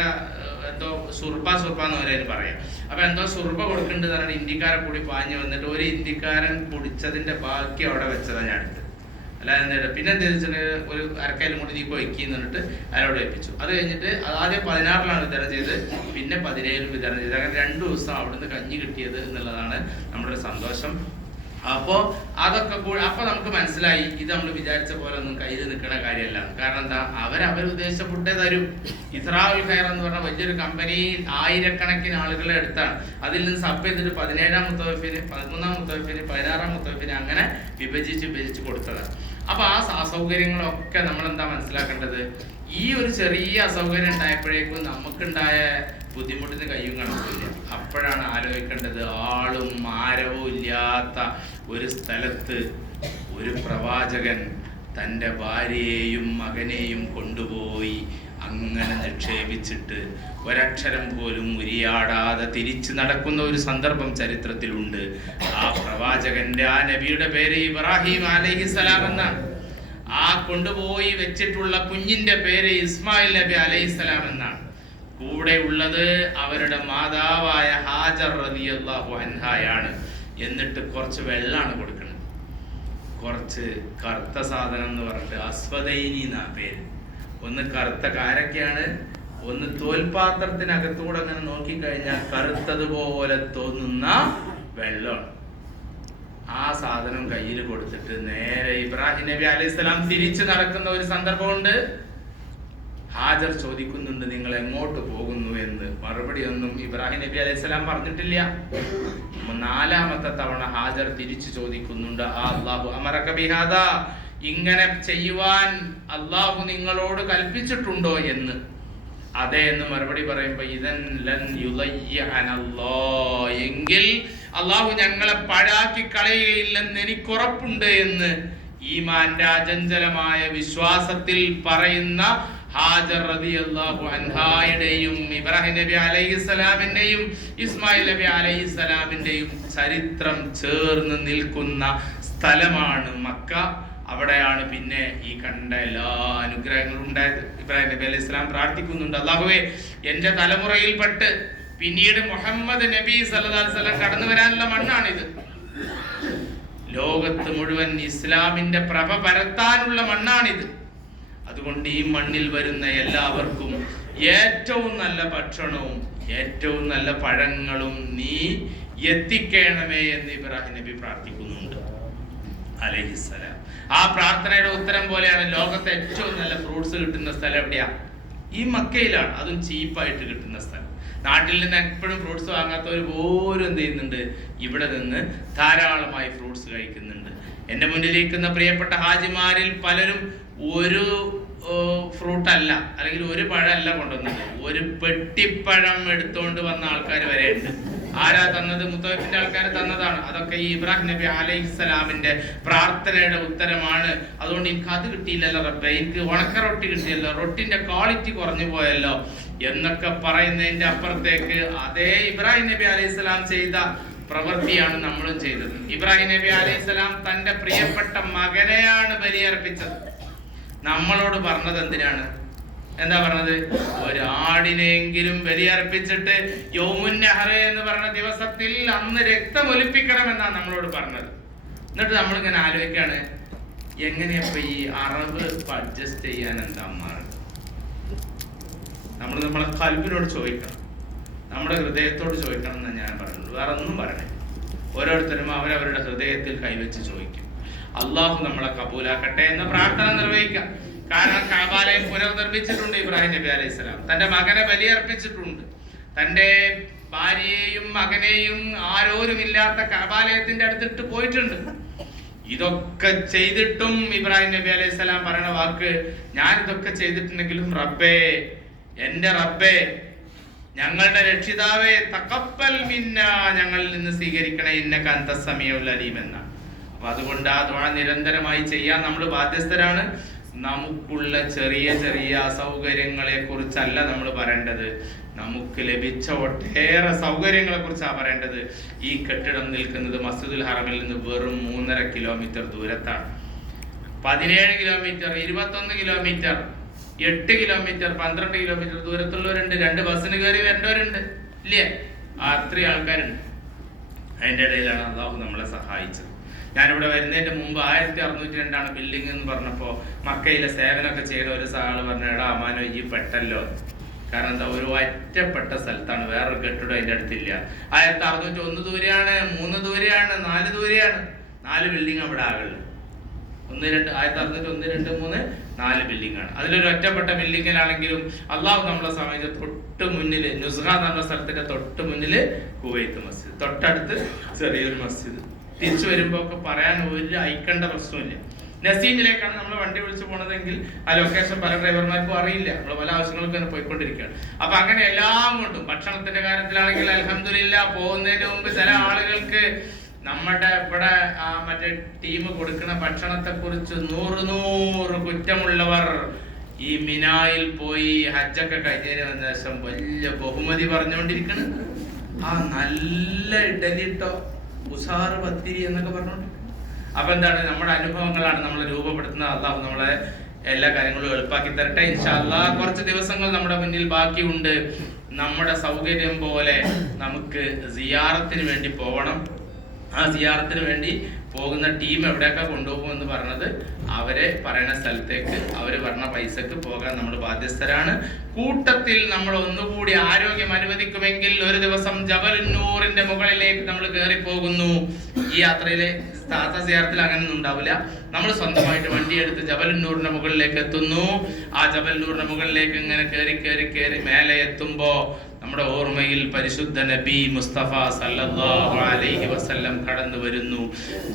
എന്തോ സുർബാന്ന് അവരതിന് പറയാം. അപ്പൊ എന്തോ സുർബ കൊടുക്കുന്നുണ്ട് പറഞ്ഞാൽ ഇന്ത്യക്കാരെ കൂടി പാഞ്ഞു വന്നിട്ട് ഒരു ഇന്ത്യക്കാരൻ കുടിച്ചതിന്റെ ബാക്കി അവിടെ വെച്ചതാണ് ഞാൻ എടുത്തത്. അല്ലാതെ പിന്നെ എന്താ വെച്ചിട്ടുണ്ടെങ്കിൽ ഒരു അരക്കയിലും കൂടി നീ പൊയ്ക്കി എന്നിട്ട് അതിനോട് ഏൽപ്പിച്ചു. അത് കഴിഞ്ഞിട്ട് ആദ്യം 16-ലാണ് വിതരണം ചെയ്ത്, പിന്നെ 17-ലും വിതരണം ചെയ്ത്. അങ്ങനെ 2 ദിവസം അവിടുന്ന് കഞ്ഞി കിട്ടിയത് എന്നുള്ളതാണ് നമ്മുടെ ഒരു സന്തോഷം. അപ്പോ അതൊക്കെ കൂടി അപ്പൊ നമുക്ക് മനസ്സിലായി ഇത് നമ്മൾ വിചാരിച്ച പോലെ ഒന്നും കയ്യിൽ നിൽക്കുന്ന കാര്യമല്ല. കാരണം എന്താ, അവർ ഉദ്ദേശിച്ച ഫുഡേ തരും. ഇസ്രാഉൽ ഖൈർ എന്ന് പറഞ്ഞ വലിയൊരു കമ്പനി ആയിരക്കണക്കിന് ആളുകളെ എടുത്താണ്. അതിൽ നിന്ന് സബ് ചെയ്തിട്ട് 17-ാം മുത്തവഫിന്, 13-ാം മുത്തവഫിന്, 16-ാം മുത്തവഫിന് അങ്ങനെ വിഭജിച്ച് കൊടുത്തതാണ്. അപ്പൊ ആ അസൗകര്യങ്ങളൊക്കെ നമ്മൾ എന്താ മനസ്സിലാക്കേണ്ടത്, ഈ ഒരു ചെറിയ അസൗകര്യം ഉണ്ടായപ്പോഴേക്കും നമുക്കുണ്ടായ ബുദ്ധിമുട്ടിന് കയ്യും കണക്കില്ല. അപ്പോഴാണ് ആലോചിക്കേണ്ടത്, ആളും ആരവും ഇല്ലാത്ത ഒരു സ്ഥലത്ത് ഒരു പ്രവാചകൻ തൻ്റെ ഭാര്യയെയും മകനെയും കൊണ്ടുപോയി അങ്ങനെ നിക്ഷേപിച്ചിട്ട് ഒരക്ഷരം പോലും ഉരിയാടാതെ തിരിച്ചു നടക്കുന്ന ഒരു സന്ദർഭം ചരിത്രത്തിലുണ്ട്. ആ പ്രവാചകന്റെ, ആ നബിയുടെ പേര് ഇബ്രാഹിം അലൈഹിസ്സലാം എന്നാണ്. ആ കൊണ്ടുപോയി വെച്ചിട്ടുള്ള കുഞ്ഞിന്റെ പേര് ഇസ്മായിൽ നബി അലൈഹിസ്സലാം എന്നാണ്. കൂടെ ഉള്ളത് അവരുടെ മാതാവായ ഹാജർ റളിയല്ലാഹു അൻഹായാണ്. എന്നിട്ട് കുറച്ച് വെള്ളമാണ് കൊടുക്കുന്നത്, കുറച്ച് കറുത്ത സാധനം എന്ന് പറഞ്ഞിട്ട് അസ്വദൈനി എന്നാ പേര്. ഒന്ന് കറുത്ത കാരക്കയാണ്, ഒന്ന് തോൽപാത്രത്തിനകത്തൂടെ അങ്ങനെ നോക്കിക്കഴിഞ്ഞാൽ കറുത്തതുപോലെ തോന്നുന്ന വെള്ളമാണ്. ആ സാധനം കയ്യിൽ കൊടുത്തിട്ട് നേരെ ഇബ്രാഹിം നബി അലൈഹിസ്സലാം തിരിച്ചു നടക്കുന്ന ഒരു സന്ദർഭമുണ്ട്. ഹാജർ ചോദിക്കുന്നുണ്ട്, നിങ്ങൾ എങ്ങോട്ട് പോകുന്നു എന്ന്. മറുപടി ഒന്നും ഇബ്രാഹിം നബി അലൈഹിസ്സലാം പറഞ്ഞിട്ടില്ല. 4-ാമത്തെ തവണ ഹാജർ തിരിച്ചു ചോദിക്കുന്നുണ്ട്, അല്ലാഹു അമറക ബിഹാദാ, ഇങ്ങനെ ചെയ്യുവാൻ അല്ലാഹു നിങ്ങളോട് കൽപ്പിച്ചിട്ടുണ്ടോ എന്ന്. അതെ എന്ന് മറുപടി പറയുമ്പോ ഇദൻ ലൻ യുളയ്യഅനല്ലാഹ്, എങ്കിൽ അല്ലാഹു ഞങ്ങളെ പാഴാക്കി കളയുകയില്ലെന്ന് എനിക്കുറപ്പുണ്ട് എന്ന് ഈമാന്റെ അചഞ്ചലമായ വിശ്വാസത്തിൽ പറയുന്ന ഹാജർ റളിയല്ലാഹു അൻഹായുടെയും ഇബ്രാഹിം നബി അലൈഹിസ്സലാമിന്റെയും ഇസ്മായിൽ നബി അലൈഹിസ്സലാമിന്റെയും ചരിത്രം ചേർന്ന് നിൽക്കുന്ന സ്ഥലമാണ് മക്ക. അവിടെയാണ് പിന്നെ ഈ കണ്ട എല്ലാ അനുഗ്രഹങ്ങളും ഉണ്ടായത്. ഇബ്രാഹിം നബി അലൈഹി സ്വലാം പ്രാർത്ഥിക്കുന്നുണ്ട്, അല്ലാഹുവേ എന്റെ തലമുറയിൽപ്പെട്ട് പിന്നീട് മുഹമ്മദ് നബി സല്ലല്ലാഹു അലൈഹി വസല്ലം കടന്നു വരാനുള്ള മണ്ണാണിത്. ലോകത്ത് മുഴുവൻ ഇസ്ലാമിന്റെ പ്രഭ പരത്താനുള്ള മണ്ണാണിത്. അതുകൊണ്ട് ഈ മണ്ണിൽ വരുന്ന എല്ലാവർക്കും ഏറ്റവും നല്ല ഭക്ഷണവും ഏറ്റവും നല്ല പഴങ്ങളും നീ എത്തിക്കണമേ എന്ന് ഇബ്രാഹിം നബി പ്രാർത്ഥിക്കുന്നുണ്ട് അലൈഹിസ്സലാം. ആ പ്രാർത്ഥനയുടെ ഉത്തരം പോലെയാണ് ലോകത്തെ ഏറ്റവും നല്ല ഫ്രൂട്ട്സ് കിട്ടുന്ന സ്ഥലം എവിടെയാ? ഈ മക്കയിലാണ്. അതും ചീപ്പായിട്ട് കിട്ടുന്ന സ്ഥലം. നാട്ടിൽ നിന്ന് എപ്പോഴും ഫ്രൂട്ട്സ് വാങ്ങാത്തവർ പോലും എന്ത് ചെയ്യുന്നുണ്ട്, ഇവിടെ നിന്ന് ധാരാളമായി ഫ്രൂട്ട്സ് കഴിക്കുന്നുണ്ട്. എൻ്റെ മുന്നിലിരിക്കുന്ന പ്രിയപ്പെട്ട ഹാജിമാരിൽ പലരും ഒരു ഫ്രൂട്ട് അല്ല, അല്ലെങ്കിൽ ഒരു പഴമല്ല കൊണ്ടുവന്നത്, ഒരു പെട്ടിപ്പഴം എടുത്തുകൊണ്ട് വന്ന ആൾക്കാർ വരെ ഉണ്ട്. ആരാ തന്നത്? മുത്തവഫിന്റെ ആൾക്കാർ തന്നതാണ്. അതൊക്കെ ഈ ഇബ്രാഹിം നബി അലൈഹിസ്സലാമിന്റെ പ്രാർത്ഥനയുടെ ഉത്തരമാണ്. അതുകൊണ്ട് എനിക്ക് അത് കിട്ടിയില്ലല്ലോ റബ്ബേ, എനിക്ക് ഉണക്ക റൊട്ടി കിട്ടിയല്ലോ, റൊട്ടിന്റെ ക്വാളിറ്റി കുറഞ്ഞു പോയല്ലോ എന്നൊക്കെ പറയുന്നതിന്റെ അപ്പുറത്തേക്ക് അതേ ഇബ്രാഹിം നബി അലൈഹിസ്സലാം ചെയ്ത പ്രവൃത്തിയാണ് നമ്മളും ചെയ്തത്. ഇബ്രാഹിം നബി അലൈഹിസ്സലാം തന്റെ പ്രിയപ്പെട്ട മകനെയാണ് ബലിയർപ്പിച്ചത്. നമ്മളോട് പറഞ്ഞത് എന്തിനാണ്? എന്താ പറഞ്ഞത്? ഒരു ആടിനെങ്കിലും ബലിയർപ്പിച്ചിട്ട് യൗമുൻ നഹർ എന്ന് പറഞ്ഞ ദിവസത്തിൽ അന്ന് രക്തം ഒലിപ്പിക്കണമെന്നാണ് നമ്മളോട് പറഞ്ഞത്. എന്നിട്ട് നമ്മളിങ്ങനെ ആലോചിക്കാണ്, എങ്ങനെയപ്പോ ഈ അറബ് അഡ്ജസ്റ്റ് ചെയ്യാൻ എന്താ മാറും? നമ്മളെ കൽബിനോട് ചോദിക്കണം, നമ്മുടെ ഹൃദയത്തോട് ചോദിക്കണം എന്ന് ഞാൻ പറഞ്ഞുള്ളൂ. വേറെ ഒന്നും പറയണേ. ഓരോരുത്തരും അവരവരുടെ ഹൃദയത്തിൽ കൈവച്ച് ചോദിക്കും. അള്ളാഹു നമ്മളെ കബൂലാക്കട്ടെ എന്ന പ്രാർത്ഥന നിർവഹിക്കാം. കാരണം കഅബാലയം പുനർനിർമ്മിച്ചിട്ടുണ്ട് ഇബ്രാഹിം നബി അലൈഹി സ്വലാം. തന്റെ മകനെ ബലിയർപ്പിച്ചിട്ടുണ്ട്. തന്റെ ഭാര്യയെയും മകനെയും ആരോരുമില്ലാത്ത കഅബാലയത്തിന്റെ അടുത്തിട്ട് പോയിട്ടുണ്ട്. ഇതൊക്കെ ചെയ്തിട്ടും ഇബ്രാഹിം നബി അലൈഹി സ്വലാം പറയുന്ന വാക്ക്, ഞാൻ ഇതൊക്കെ ചെയ്തിട്ടുണ്ടെങ്കിലും റബ്ബേ, എന്റെ റബ്ബേ, ഞങ്ങളുടെ രക്ഷിതാവേ, തഖബ്ബൽ മിന്ന, ഞങ്ങളിൽ നിന്ന് സ്വീകരിക്കണേ, ഇന്നക അൻതസ് സമീഉൽ അലീം എന്ന. അപ്പൊ അതുകൊണ്ട് ആ ദുആ നിരന്തരമായി ചെയ്യാൻ നമ്മൾ ബാധ്യസ്ഥരാണ്. നമുക്കുള്ള ചെറിയ ചെറിയ അസൗകര്യങ്ങളെ കുറിച്ചല്ല നമ്മൾ പറയേണ്ടത്, നമുക്ക് ലഭിച്ച ഒട്ടേറെ സൗകര്യങ്ങളെ കുറിച്ചാണ് പറയേണ്ടത്. ഈ കെട്ടിടം നിൽക്കുന്നത് മസ്ജിദുൽ ഹറമിൽ നിന്ന് വെറും 3.5 കിലോമീറ്റർ ദൂരത്താണ്. 17 കിലോമീറ്റർ, 21 കിലോമീറ്റർ, 8 കിലോമീറ്റർ, 12 കിലോമീറ്റർ ദൂരത്തുള്ളവരുണ്ട്. 2 ബസ്സിന് കയറി വരേണ്ടവരുണ്ട്, ഇല്ലേ? അത്രയും ആൾക്കാരുണ്ട്. അതിൻ്റെ ഇടയിലാണ് അള്ളാഹു നമ്മളെ സഹായിച്ചത്. ഞാനിവിടെ വരുന്നതിന്റെ മുമ്പ് 1602 ബിൽഡിംഗ് എന്ന് പറഞ്ഞപ്പോൾ മക്കയിലെ സേവനമൊക്കെ ചെയ്ത ഒരു സാള് പറഞ്ഞു, എടാ അമാനോ ഈ പെട്ടല്ലോ. കാരണം എന്താ, ഒരു ഒറ്റപ്പെട്ട സ്ഥലത്താണ്, വേറൊരു കെട്ടിടം അതിൻ്റെ അടുത്തില്ല. 1601 ദൂരെയാണ്, 3 ദൂരെയാണ്, 4 ദൂരെയാണ്, 4 ബിൽഡിംഗ് അവിടെ ആകുള്ളൂ. 1601, 2, 3, 4 ബിൽഡിംഗ് ആണ്. അതിലൊരു ഒറ്റപ്പെട്ട ബിൽഡിങ്ങിലാണെങ്കിലും അള്ളാഹു നമ്മളെ സമയത്ത് തൊട്ട് മുന്നിൽ നുസ്ഹ എന്ന് പറഞ്ഞ സ്ഥലത്തിന്റെ തൊട്ട് മുന്നിൽ കുവൈത്ത് മസ്ജിദ്, തൊട്ടടുത്ത് ചെറിയൊരു മസ്ജിദ്. തിരിച്ചു വരുമ്പോ ഒക്കെ പറയാൻ ഒരു അയക്കേണ്ട പ്രശ്നമില്ല. നസീമിലേക്കാണ് നമ്മൾ വണ്ടി വിളിച്ചു പോണതെങ്കിൽ ആ ലൊക്കേഷൻ പല ഡ്രൈവർമാർക്കും അറിയില്ല. നമ്മൾ പല ആവശ്യങ്ങൾക്കും തന്നെ പോയിക്കൊണ്ടിരിക്കുകയാണ്. അപ്പൊ അങ്ങനെ എല്ലാം കൊണ്ടും ഭക്ഷണത്തിന്റെ കാര്യത്തിലാണെങ്കിൽ അൽഹംദുലില്ലാ, പോകുന്നതിന് മുമ്പ് ചില ആളുകൾക്ക് നമ്മുടെ ഇവിടെ മറ്റേ ടീം കൊടുക്കുന്ന ഭക്ഷണത്തെ കുറിച്ച് 100 കുറ്റമുള്ളവർ ഈ മിനായിൽ പോയി ഹജ്ജൊക്കെ കഴിഞ്ഞതിന് ശേഷം വലിയ ബഹുമതി പറഞ്ഞുകൊണ്ടിരിക്കണം. ആ നല്ല ഇഡലിട്ടോ ഉസാറ് പത്തിരി എന്നൊക്കെ പറഞ്ഞോണ്ട്. അപ്പൊ എന്താണ്, നമ്മുടെ അനുഭവങ്ങളാണ് നമ്മൾ രൂപപ്പെടുത്തുന്നത്. അള്ളാഹു നമ്മളെ എല്ലാ കാര്യങ്ങളും എളുപ്പാക്കി തരട്ടെ ഇൻഷാ അല്ലാഹ്. കുറച്ച് ദിവസങ്ങൾ നമ്മുടെ മുന്നിൽ ബാക്കിയുണ്ട്. നമ്മുടെ സൗകര്യം പോലെ നമുക്ക് സിയാറത്തിന് വേണ്ടി പോകണം. ആ സിയാറത്തിന് വേണ്ടി പോകുന്ന ടീം എവിടെയൊക്കെ കൊണ്ടുപോകുമെന്ന് പറഞ്ഞത് അവരെ പറയുന്ന സ്ഥലത്തേക്ക് അവർ പറഞ്ഞ പൈസക്ക് പോകാൻ നമ്മൾ ബാധ്യസ്ഥരാണ്. കൂട്ടത്തിൽ നമ്മൾ ഒന്നുകൂടി ആരോഗ്യം അനുവദിക്കുമെങ്കിൽ ഒരു ദിവസം ജബലുന്നൂറിന്റെ മുകളിലേക്ക് നമ്മൾ കയറി പോകുന്നു. ഈ യാത്രയിലെ സിയാറത്തിൽ അങ്ങനെയൊന്നും ഉണ്ടാവില്ല. നമ്മൾ സ്വന്തമായിട്ട് വണ്ടി എടുത്ത് ജബലുന്നൂറിന്റെ മുകളിലേക്ക് എത്തുന്നു. ആ ജബലുന്നൂറിന്റെ മുകളിലേക്ക് ഇങ്ങനെ കയറി മേലെ എത്തുമ്പോ നമ്മുടെ ഓർമ്മയിൽ പരിശുദ്ധ നബി മുസ്തഫ സല്ലല്ലാഹു അലൈഹി വസല്ലം കടന്നു വരുന്നു.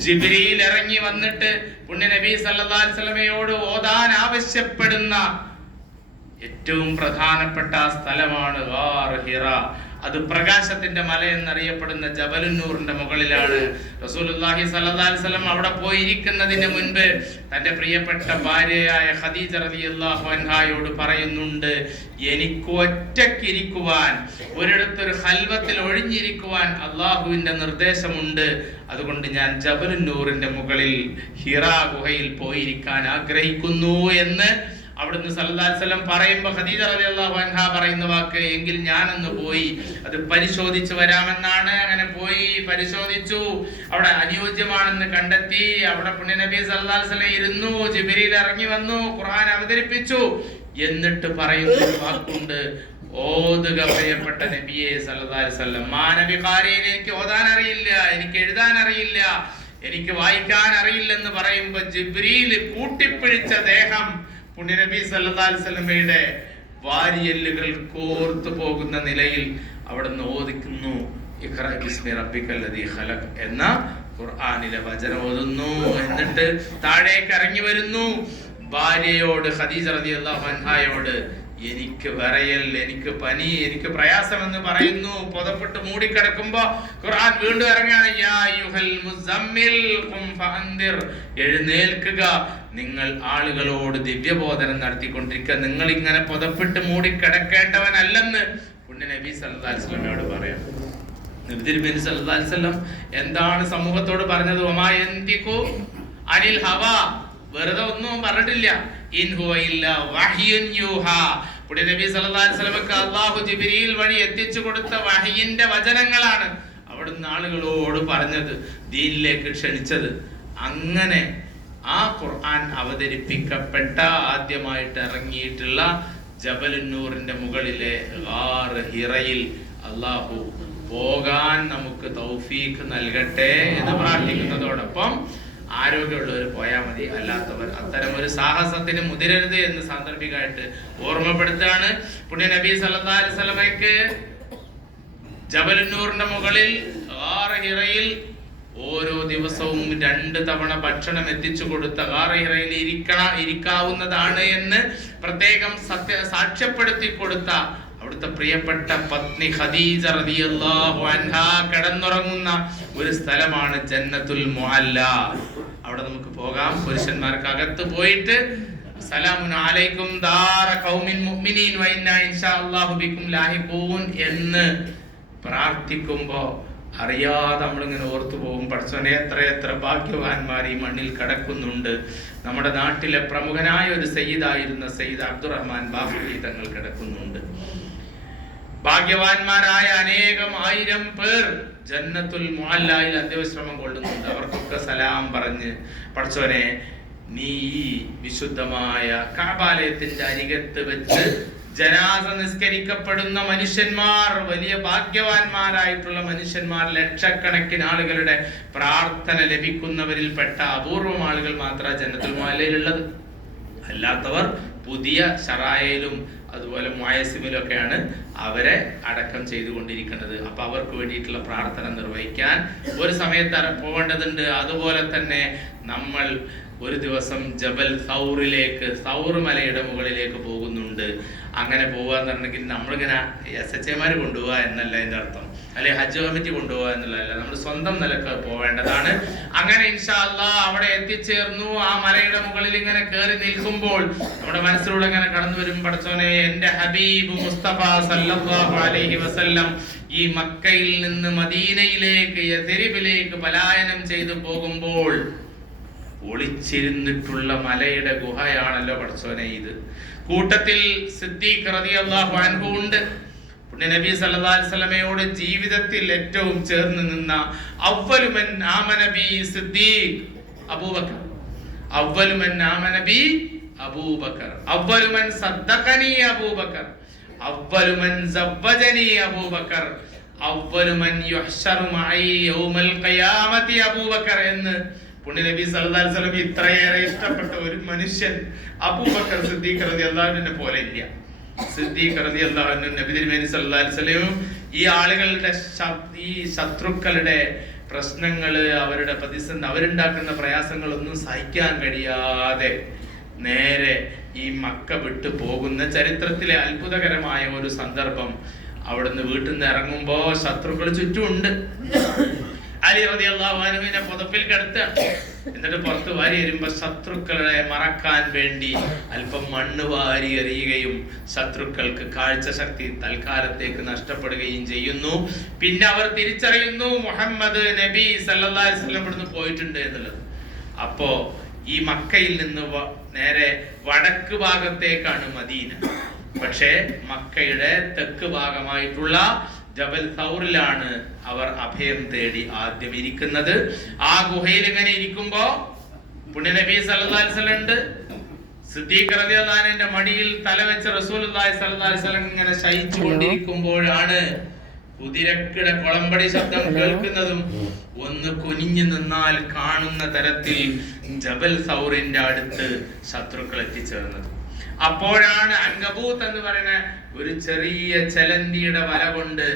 ജിബ്രീൽ ഇറങ്ങി വന്നിട്ട് പുണ്യ നബി സല്ലല്ലാഹു അലൈഹി വസല്ലമയോട് ഓതാൻ ആവശ്യപ്പെടുന്ന ഏറ്റവും പ്രധാനപ്പെട്ട സ്ഥലമാണ് ഗാർ ഹിറ. അത് പ്രകാശത്തിന്റെ മല എന്നറിയപ്പെടുന്ന ജബലുന്നൂറിന്റെ മുകളിലാണ്. റസൂലുള്ളാഹി സ്വല്ലല്ലാഹി അലൈഹി വസല്ലം അവിടെ പോയിരിക്കുന്നതിന് മുൻപ് തന്റെ പ്രിയപ്പെട്ട ഭാര്യയായ ഖദീജ റളിയല്ലാഹു അൻഹായോട് പറയുന്നുണ്ട്, എനിക്ക് ഒറ്റക്കിരിക്കുവാൻ, ഒരിടത്തൊരു ഖൽവത്തിൽ ഒഴിഞ്ഞിരിക്കുവാൻ അള്ളാഹുവിന്റെ നിർദ്ദേശമുണ്ട്. അതുകൊണ്ട് ഞാൻ ജബലുന്നൂറിന്റെ മുകളിൽ ഹിറ ഗുഹയിൽ പോയിരിക്കാൻ ആഗ്രഹിക്കുന്നു എന്ന് അവിടുന്ന് സല്ലല്ലാഹു അലൈഹി വസല്ലം പറയുമ്പോൾ ഖദീജ റളിയല്ലാഹു അൻഹ പറയുന്ന വാക്ക്, എങ്കിൽ ഞാനൊന്ന് പോയി അത് പരിശോധിച്ചു വരാമെന്നാണ്. അങ്ങനെ പോയി പരിശോധിച്ചു. അവിടെ അനുയോജ്യമാണെന്ന് കണ്ടെത്തി. അവിടെ പുണ്യ നബി സല്ലല്ലാഹു അലൈഹി വസല്ലം ഇരുന്നു. ജിബ്രീൽ ഇറങ്ങി വന്നു, ഖുർആൻ അവതരിപ്പിച്ചു. എന്നിട്ട് പറയുന്ന ഒരു വാക്കുണ്ട്, ഓതുക പ്രിയപ്പെട്ട നബിയെ സല്ലല്ലാഹു അലൈഹി വസല്ലം. മാനബി ഖാരിയിൽ എനിക്ക് ഓതാൻ അറിയില്ല, എനിക്ക് എഴുതാൻ അറിയില്ല, എനിക്ക് വായിക്കാൻ അറിയില്ലെന്ന് പറയുമ്പോ ജിബ്രീൽ കൂട്ടിപ്പിടിച്ച ദേഹം പുണ്യനബി സല്ലല്ലാഹു അലൈഹി വസല്ലമയുടെ വാരിയെല്ലുകൾ കോർത്തു പോകുന്ന നിലയിൽ അവിടുന്ന് ഓദിക്കുന്നു, ഇഖ്റ ബിസ്മി റബ്ബിക്കല്ലദീ ഖലഖ് എന്ന ഖുർആനിലെ വചനം ഓതുന്നു. എന്നിട്ട് താഴേക്ക് ഇറങ്ങി വരുന്നു. ഭാര്യയോട് ഖദീജ റളിയല്ലാഹു അൻഹായോട്, എനിക്ക് വിറയൽ, എനിക്ക് പനി, എനിക്ക് പ്രയാസമെന്ന് പറയുന്നു. പുതപ്പിട്ട് മൂടിക്കിടക്കുമ്പോ ഖുർആൻ വീണ്ടും ഇറങ്ങാണ്, യാ അയ്യുഹൽ മുസമ്മിൽ ഖും ഫഅൻദിർ, എഴുന്നേൽക്കുക, നിങ്ങൾ ആളുകളോട് ദിവ്യബോധനം നടത്തിക്കൊണ്ടിരിക്കുക, നിങ്ങൾ ഇങ്ങനെ പുതപ്പിട്ട് മൂടിക്കിടക്കേണ്ടവനല്ലെന്ന് പുണ്യ നബി സല്ലല്ലാഹു അലൈഹി വസല്ലമയോട് പറയാം. നബി സല്ലല്ലാഹു അലൈഹി വസല്ലം എന്താണ് സമൂഹത്തോട് പറഞ്ഞത്? വമാ യന്തിഖു അനിൽ ഹവാ, വെറുതെ ഒന്നും പറഞ്ഞിട്ടില്ല. ഇൻ ഹുവ ഇല്ലാ വഹ്യുൻ യൂഹാ. പുണ്യ നബി സല്ലല്ലാഹു അലൈഹി വസല്ലമക്ക് അല്ലാഹു ജിബ്രീൽ വഴി എത്തിച്ചു കൊടുത്ത വഹയിന്റെ വചനങ്ങളാണ് അവിടുന്ന് ആളുകളോട് പറഞ്ഞത്, ദീനിലേക്ക് ക്ഷണിച്ചത്. അങ്ങനെ ആ ഖുർആൻ അവതരിപ്പിക്കപ്പെട്ട ആദ്യമായിട്ട് ഇറങ്ങിയിട്ടുള്ള ജബലുന്നൂറിന്റെ മുകളിലെ ഗാർ ഹിറയിൽ അല്ലാഹു പോകാൻ നമുക്ക് തൗഫീഖ് നൽകട്ടെ എന്ന് പ്രാർത്ഥിക്കുന്നതോടൊപ്പം ആരോഗ്യമുള്ളവർ പോയാൽ മതി, അല്ലാത്തവർ അത്തരം ഒരു സാഹസത്തിന് മുതിരരുത് എന്ന് സാന്ദർഭികമായിട്ട് ഓർമ്മപ്പെടുത്തുകയാണ്. പുണ്യ നബി സല്ലല്ലാഹു അലൈഹി വസല്ലമയ്ക്ക് ജബലുന്നൂറിന്റെ മുകളിൽ ഗാർ ഹിറയിൽ ഓരോ ദിവസവും 2 തവണ ഭക്ഷണം എത്തിച്ചു കൊടുത്ത ഗാർ ഹിറയിൽ ഇരിക്കാവുന്നതാണ് എന്ന് പ്രത്യേകം സാക്ഷ്യപ്പെടുത്തി കൊടുത്ത അവിടുത്തെ പ്രിയപ്പെട്ട പത്നി ഖദീജ റളിയല്ലാഹു അൻഹാ കിടന്നുറങ്ങുന്ന ഒരു സ്ഥലമാണ് ജന്നത്തുൽ മുഅല്ല. അവിടെ നമുക്ക് പോകാം. പുരുഷന്മാർക്ക് അകത്ത് പോയിട്ട് സലാമുൻ അലൈക്കും ദാറ ഖൗമിൻ മുഅ്മിനീൻ വ ഇന്നാ ഇൻഷാ അല്ലാഹു ബിക്കും ലാഹിഖൂൻ എന്ന് പ്രാർത്ഥിക്കുമ്പോ അറിയാതെ നമ്മളിങ്ങനെ ഓർത്തു പോകും, പടച്ചോനെ എത്ര ഭാഗ്യവാന്മാർ ഈ മണ്ണിൽ കിടക്കുന്നുണ്ട്. നമ്മുടെ നാട്ടിലെ പ്രമുഖനായ ഒരു സയ്യിദായിരുന്ന സയ്യിദ് അബ്ദുറഹ്മാൻ ബാഫഖി തങ്ങൾ കിടക്കുന്നുണ്ട്. ഭാഗ്യവാന്മാരായ അനേകം 1000 പേർ ജന്നത്തുൽ മുഅല്ലയിൽ അന്ത്യവിശ്രമം കൊള്ളുന്നുണ്ട്. അവർക്കൊക്കെ സലാം പറഞ്ഞ് പടച്ചോനെ നീ ഈ വിശുദ്ധമായ കഅബാലയത്തിന്റെ അരികത്ത് വെച്ച് ജനാസ നിസ്കരിക്കപ്പെടുന്ന മനുഷ്യന്മാർ, വലിയ ഭാഗ്യവാന്മാരായിട്ടുള്ള മനുഷ്യന്മാർ, ലക്ഷക്കണക്കിന് ആളുകളുടെ പ്രാർത്ഥന ലഭിക്കുന്നവരിൽപ്പെട്ട അപൂർവം ആളുകൾ മാത്രമാണ് ജന്നത്തുൽ മുഅല്ലയിലുള്ളത്. അല്ലാത്തവർ പുതിയ ശറായയിലും അതുപോലെ മുഅസ്സിമിലും ഒക്കെയാണ് അവരെ അടക്കം ചെയ്തുകൊണ്ടിരിക്കുന്നത്. അപ്പൊ അവർക്ക് വേണ്ടിയിട്ടുള്ള പ്രാർത്ഥന നിർവഹിക്കാൻ ഒരു സമയത്ത് പോകേണ്ടതുണ്ട്. അതുപോലെ തന്നെ നമ്മൾ ഒരു ദിവസം ജബൽ സൗറിലേക്ക്, സൗർ മലയുടെ മുകളിലേക്ക് പോകുന്നുണ്ട്. അങ്ങനെ പോവാന്ന് പറഞ്ഞെങ്കിൽ നമ്മളിങ്ങനെ SHA കൊണ്ടുപോവുക എന്നല്ല അതിന്റെ അർത്ഥം, അല്ലെ ഹജ്ജ് കമ്മിറ്റി കൊണ്ടുപോവുക എന്നുള്ളതല്ല, നമ്മൾ സ്വന്തം നിലക്ക് പോവേണ്ടതാണ്. അങ്ങനെ ഇൻഷാ അല്ലാഹ് അവിടെ എത്തിച്ചേർന്നു. ആ മലയുടെ മുകളിൽ ഇങ്ങനെ കയറി നിൽക്കുമ്പോൾ നമ്മുടെ മനസ്സിലൂടെ ഇങ്ങനെ കടന്നു വരും, പടച്ചോനെ എന്റെ ഹബീബ് മുസ്തഫ സല്ലല്ലാഹു അലൈഹി വസല്ലം ഈ മക്കയിൽ നിന്ന് മദീനയിലേക്ക് യഥരിബിലേക്ക് പലായനം ചെയ്തു പോകുമ്പോൾ ഒളിച്ചിരുന്നിട്ടുള്ള മലയുടെ ഗുഹയാണല്ലോ പടച്ചോനെ ഇത്. കൂട്ടത്തിൽ സിദ്ദീഖ് റളിയല്ലാഹു അൻഹു ഉണ്ട്. പുണ്യ നബി സല്ലല്ലാഹു അലൈഹി വസല്ലമയോട് ജീവിതത്തിൽ ഏറ്റവും ചേർന്ന് നിന്ന അവ്വലുമൻ ആമന ബി സിദ്ദീഖ് അബൂബക്കർ, അവ്വലുമൻ ആമന ബി അബൂബക്കർ, അവ്വലുമൻ സദ്ദഖനി അബൂബക്കർ, അവ്വലുമൻ സവ്വജനി അബൂബക്കർ, അവ്വലുമൻ യുഹ്ശറു മഅി യൗമൽ ഖിയാമത്തി അബൂബക്കർ എന്ന് പുണ്യ നബി സല്ലല്ലാഹു അലൈഹി വസല്ലം ഇത്രയേറെ ഇഷ്ടപ്പെട്ട ഒരു മനുഷ്യൻ അബൂബക്കർ സിദ്ദീഖ് റളിയല്ലാഹു അൻഹുവിനെ പോലെ ഇല്ല. സിദ്ദീഖ് റളിയല്ലാഹു അൻഹു നബി തിരുമേനി സല്ലല്ലാഹു അലൈഹി വസല്ലം ഈ ആളുകളുടെ ഈ ശത്രുക്കളുടെ പ്രശ്നങ്ങള്, അവരുടെ പ്രതിസന്ധി, അവരുണ്ടാക്കുന്ന പ്രയാസങ്ങളൊന്നും സഹിക്കാൻ കഴിയാതെ നേരെ ഈ മക്ക വിട്ടു പോകുന്ന ചരിത്രത്തിലെ അത്ഭുതകരമായ ഒരു സന്ദർഭം. അവിടുന്ന് വീട്ടിൽ നിന്ന് ഇറങ്ങുമ്പോ ശത്രുക്കൾ ചുറ്റുമുണ്ട്. അലി റളിയല്ലാഹു അൻഹുവിനെ പുതപ്പിൽ കിടത്തുകയാണ്. എന്നിട്ട് പുറത്ത് വാരി വരുമ്പോ ശത്രുക്കളെ മറക്കാൻ വേണ്ടി അല്പം മണ്ണ് വാരി എറിയുകയും ശത്രുക്കൾക്ക് കാഴ്ച ശക്തി തൽക്കാലത്തേക്ക് നഷ്ടപ്പെടുകയും ചെയ്യുന്നു. പിന്നെ അവർ തിരിച്ചറിയുന്നു മുഹമ്മദ് നബി സല്ലല്ലാഹു അലൈഹി വസല്ലം ഇവിടുന്ന് പോയിട്ടുണ്ട് എന്നുള്ളത്. അപ്പോ ഈ മക്കയിൽ നിന്ന് നേരെ വടക്ക് ഭാഗത്തേക്കാണ് മദീന. പക്ഷേ മക്കയുടെ തെക്ക് ഭാഗമായിട്ടുള്ള ജബൽ സൗറിലാണ് അവർ അഭയം തേടി ആദ്യം ഇരിക്കുന്നത്. ആ ഗുഹയിൽ ഇങ്ങനെ ഇരിക്കുമ്പോ പുണ്യ നബി സല്ലല്ലാഹു അലൈഹി വസല്ലം ഉണ്ട്. സിദ്ദീഖ് റളിയല്ലാഹു അൻഹുവിന്റെ മടിയിൽ തലവെച്ച റസൂലുള്ളാഹി സല്ലല്ലാഹു അലൈഹി വസല്ലം ഇങ്ങനെ ശയിച്ചു കൊണ്ടിരിക്കുമ്പോഴാണ് കുതിരക്കിടെ കൊളമ്പടി ശബ്ദം കേൾക്കുന്നതും ഒന്ന് കുനിഞ്ഞു നിന്നാൽ കാണുന്ന തരത്തിൽ ജബൽ സൗറിന്റെ അടുത്ത് ശത്രുക്കൾ എത്തിച്ചേർന്നത്. അപ്പോഴാണ് അങ്കബൂത്ത് എന്ന് പറയുന്ന ഒരു ചെറിയ ചലന്തിയുടെ വല കൊണ്ട്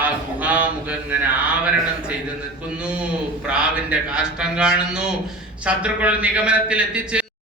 ആ ഗുഹാമുഖം ഇങ്ങനെ ആവരണം ചെയ്ത് നിൽക്കുന്നു. പ്രാവിന്റെ കാഷ്ടം കാണുന്നു. ശത്രുക്കൾ നിഗമനത്തിൽ എത്തിച്ച്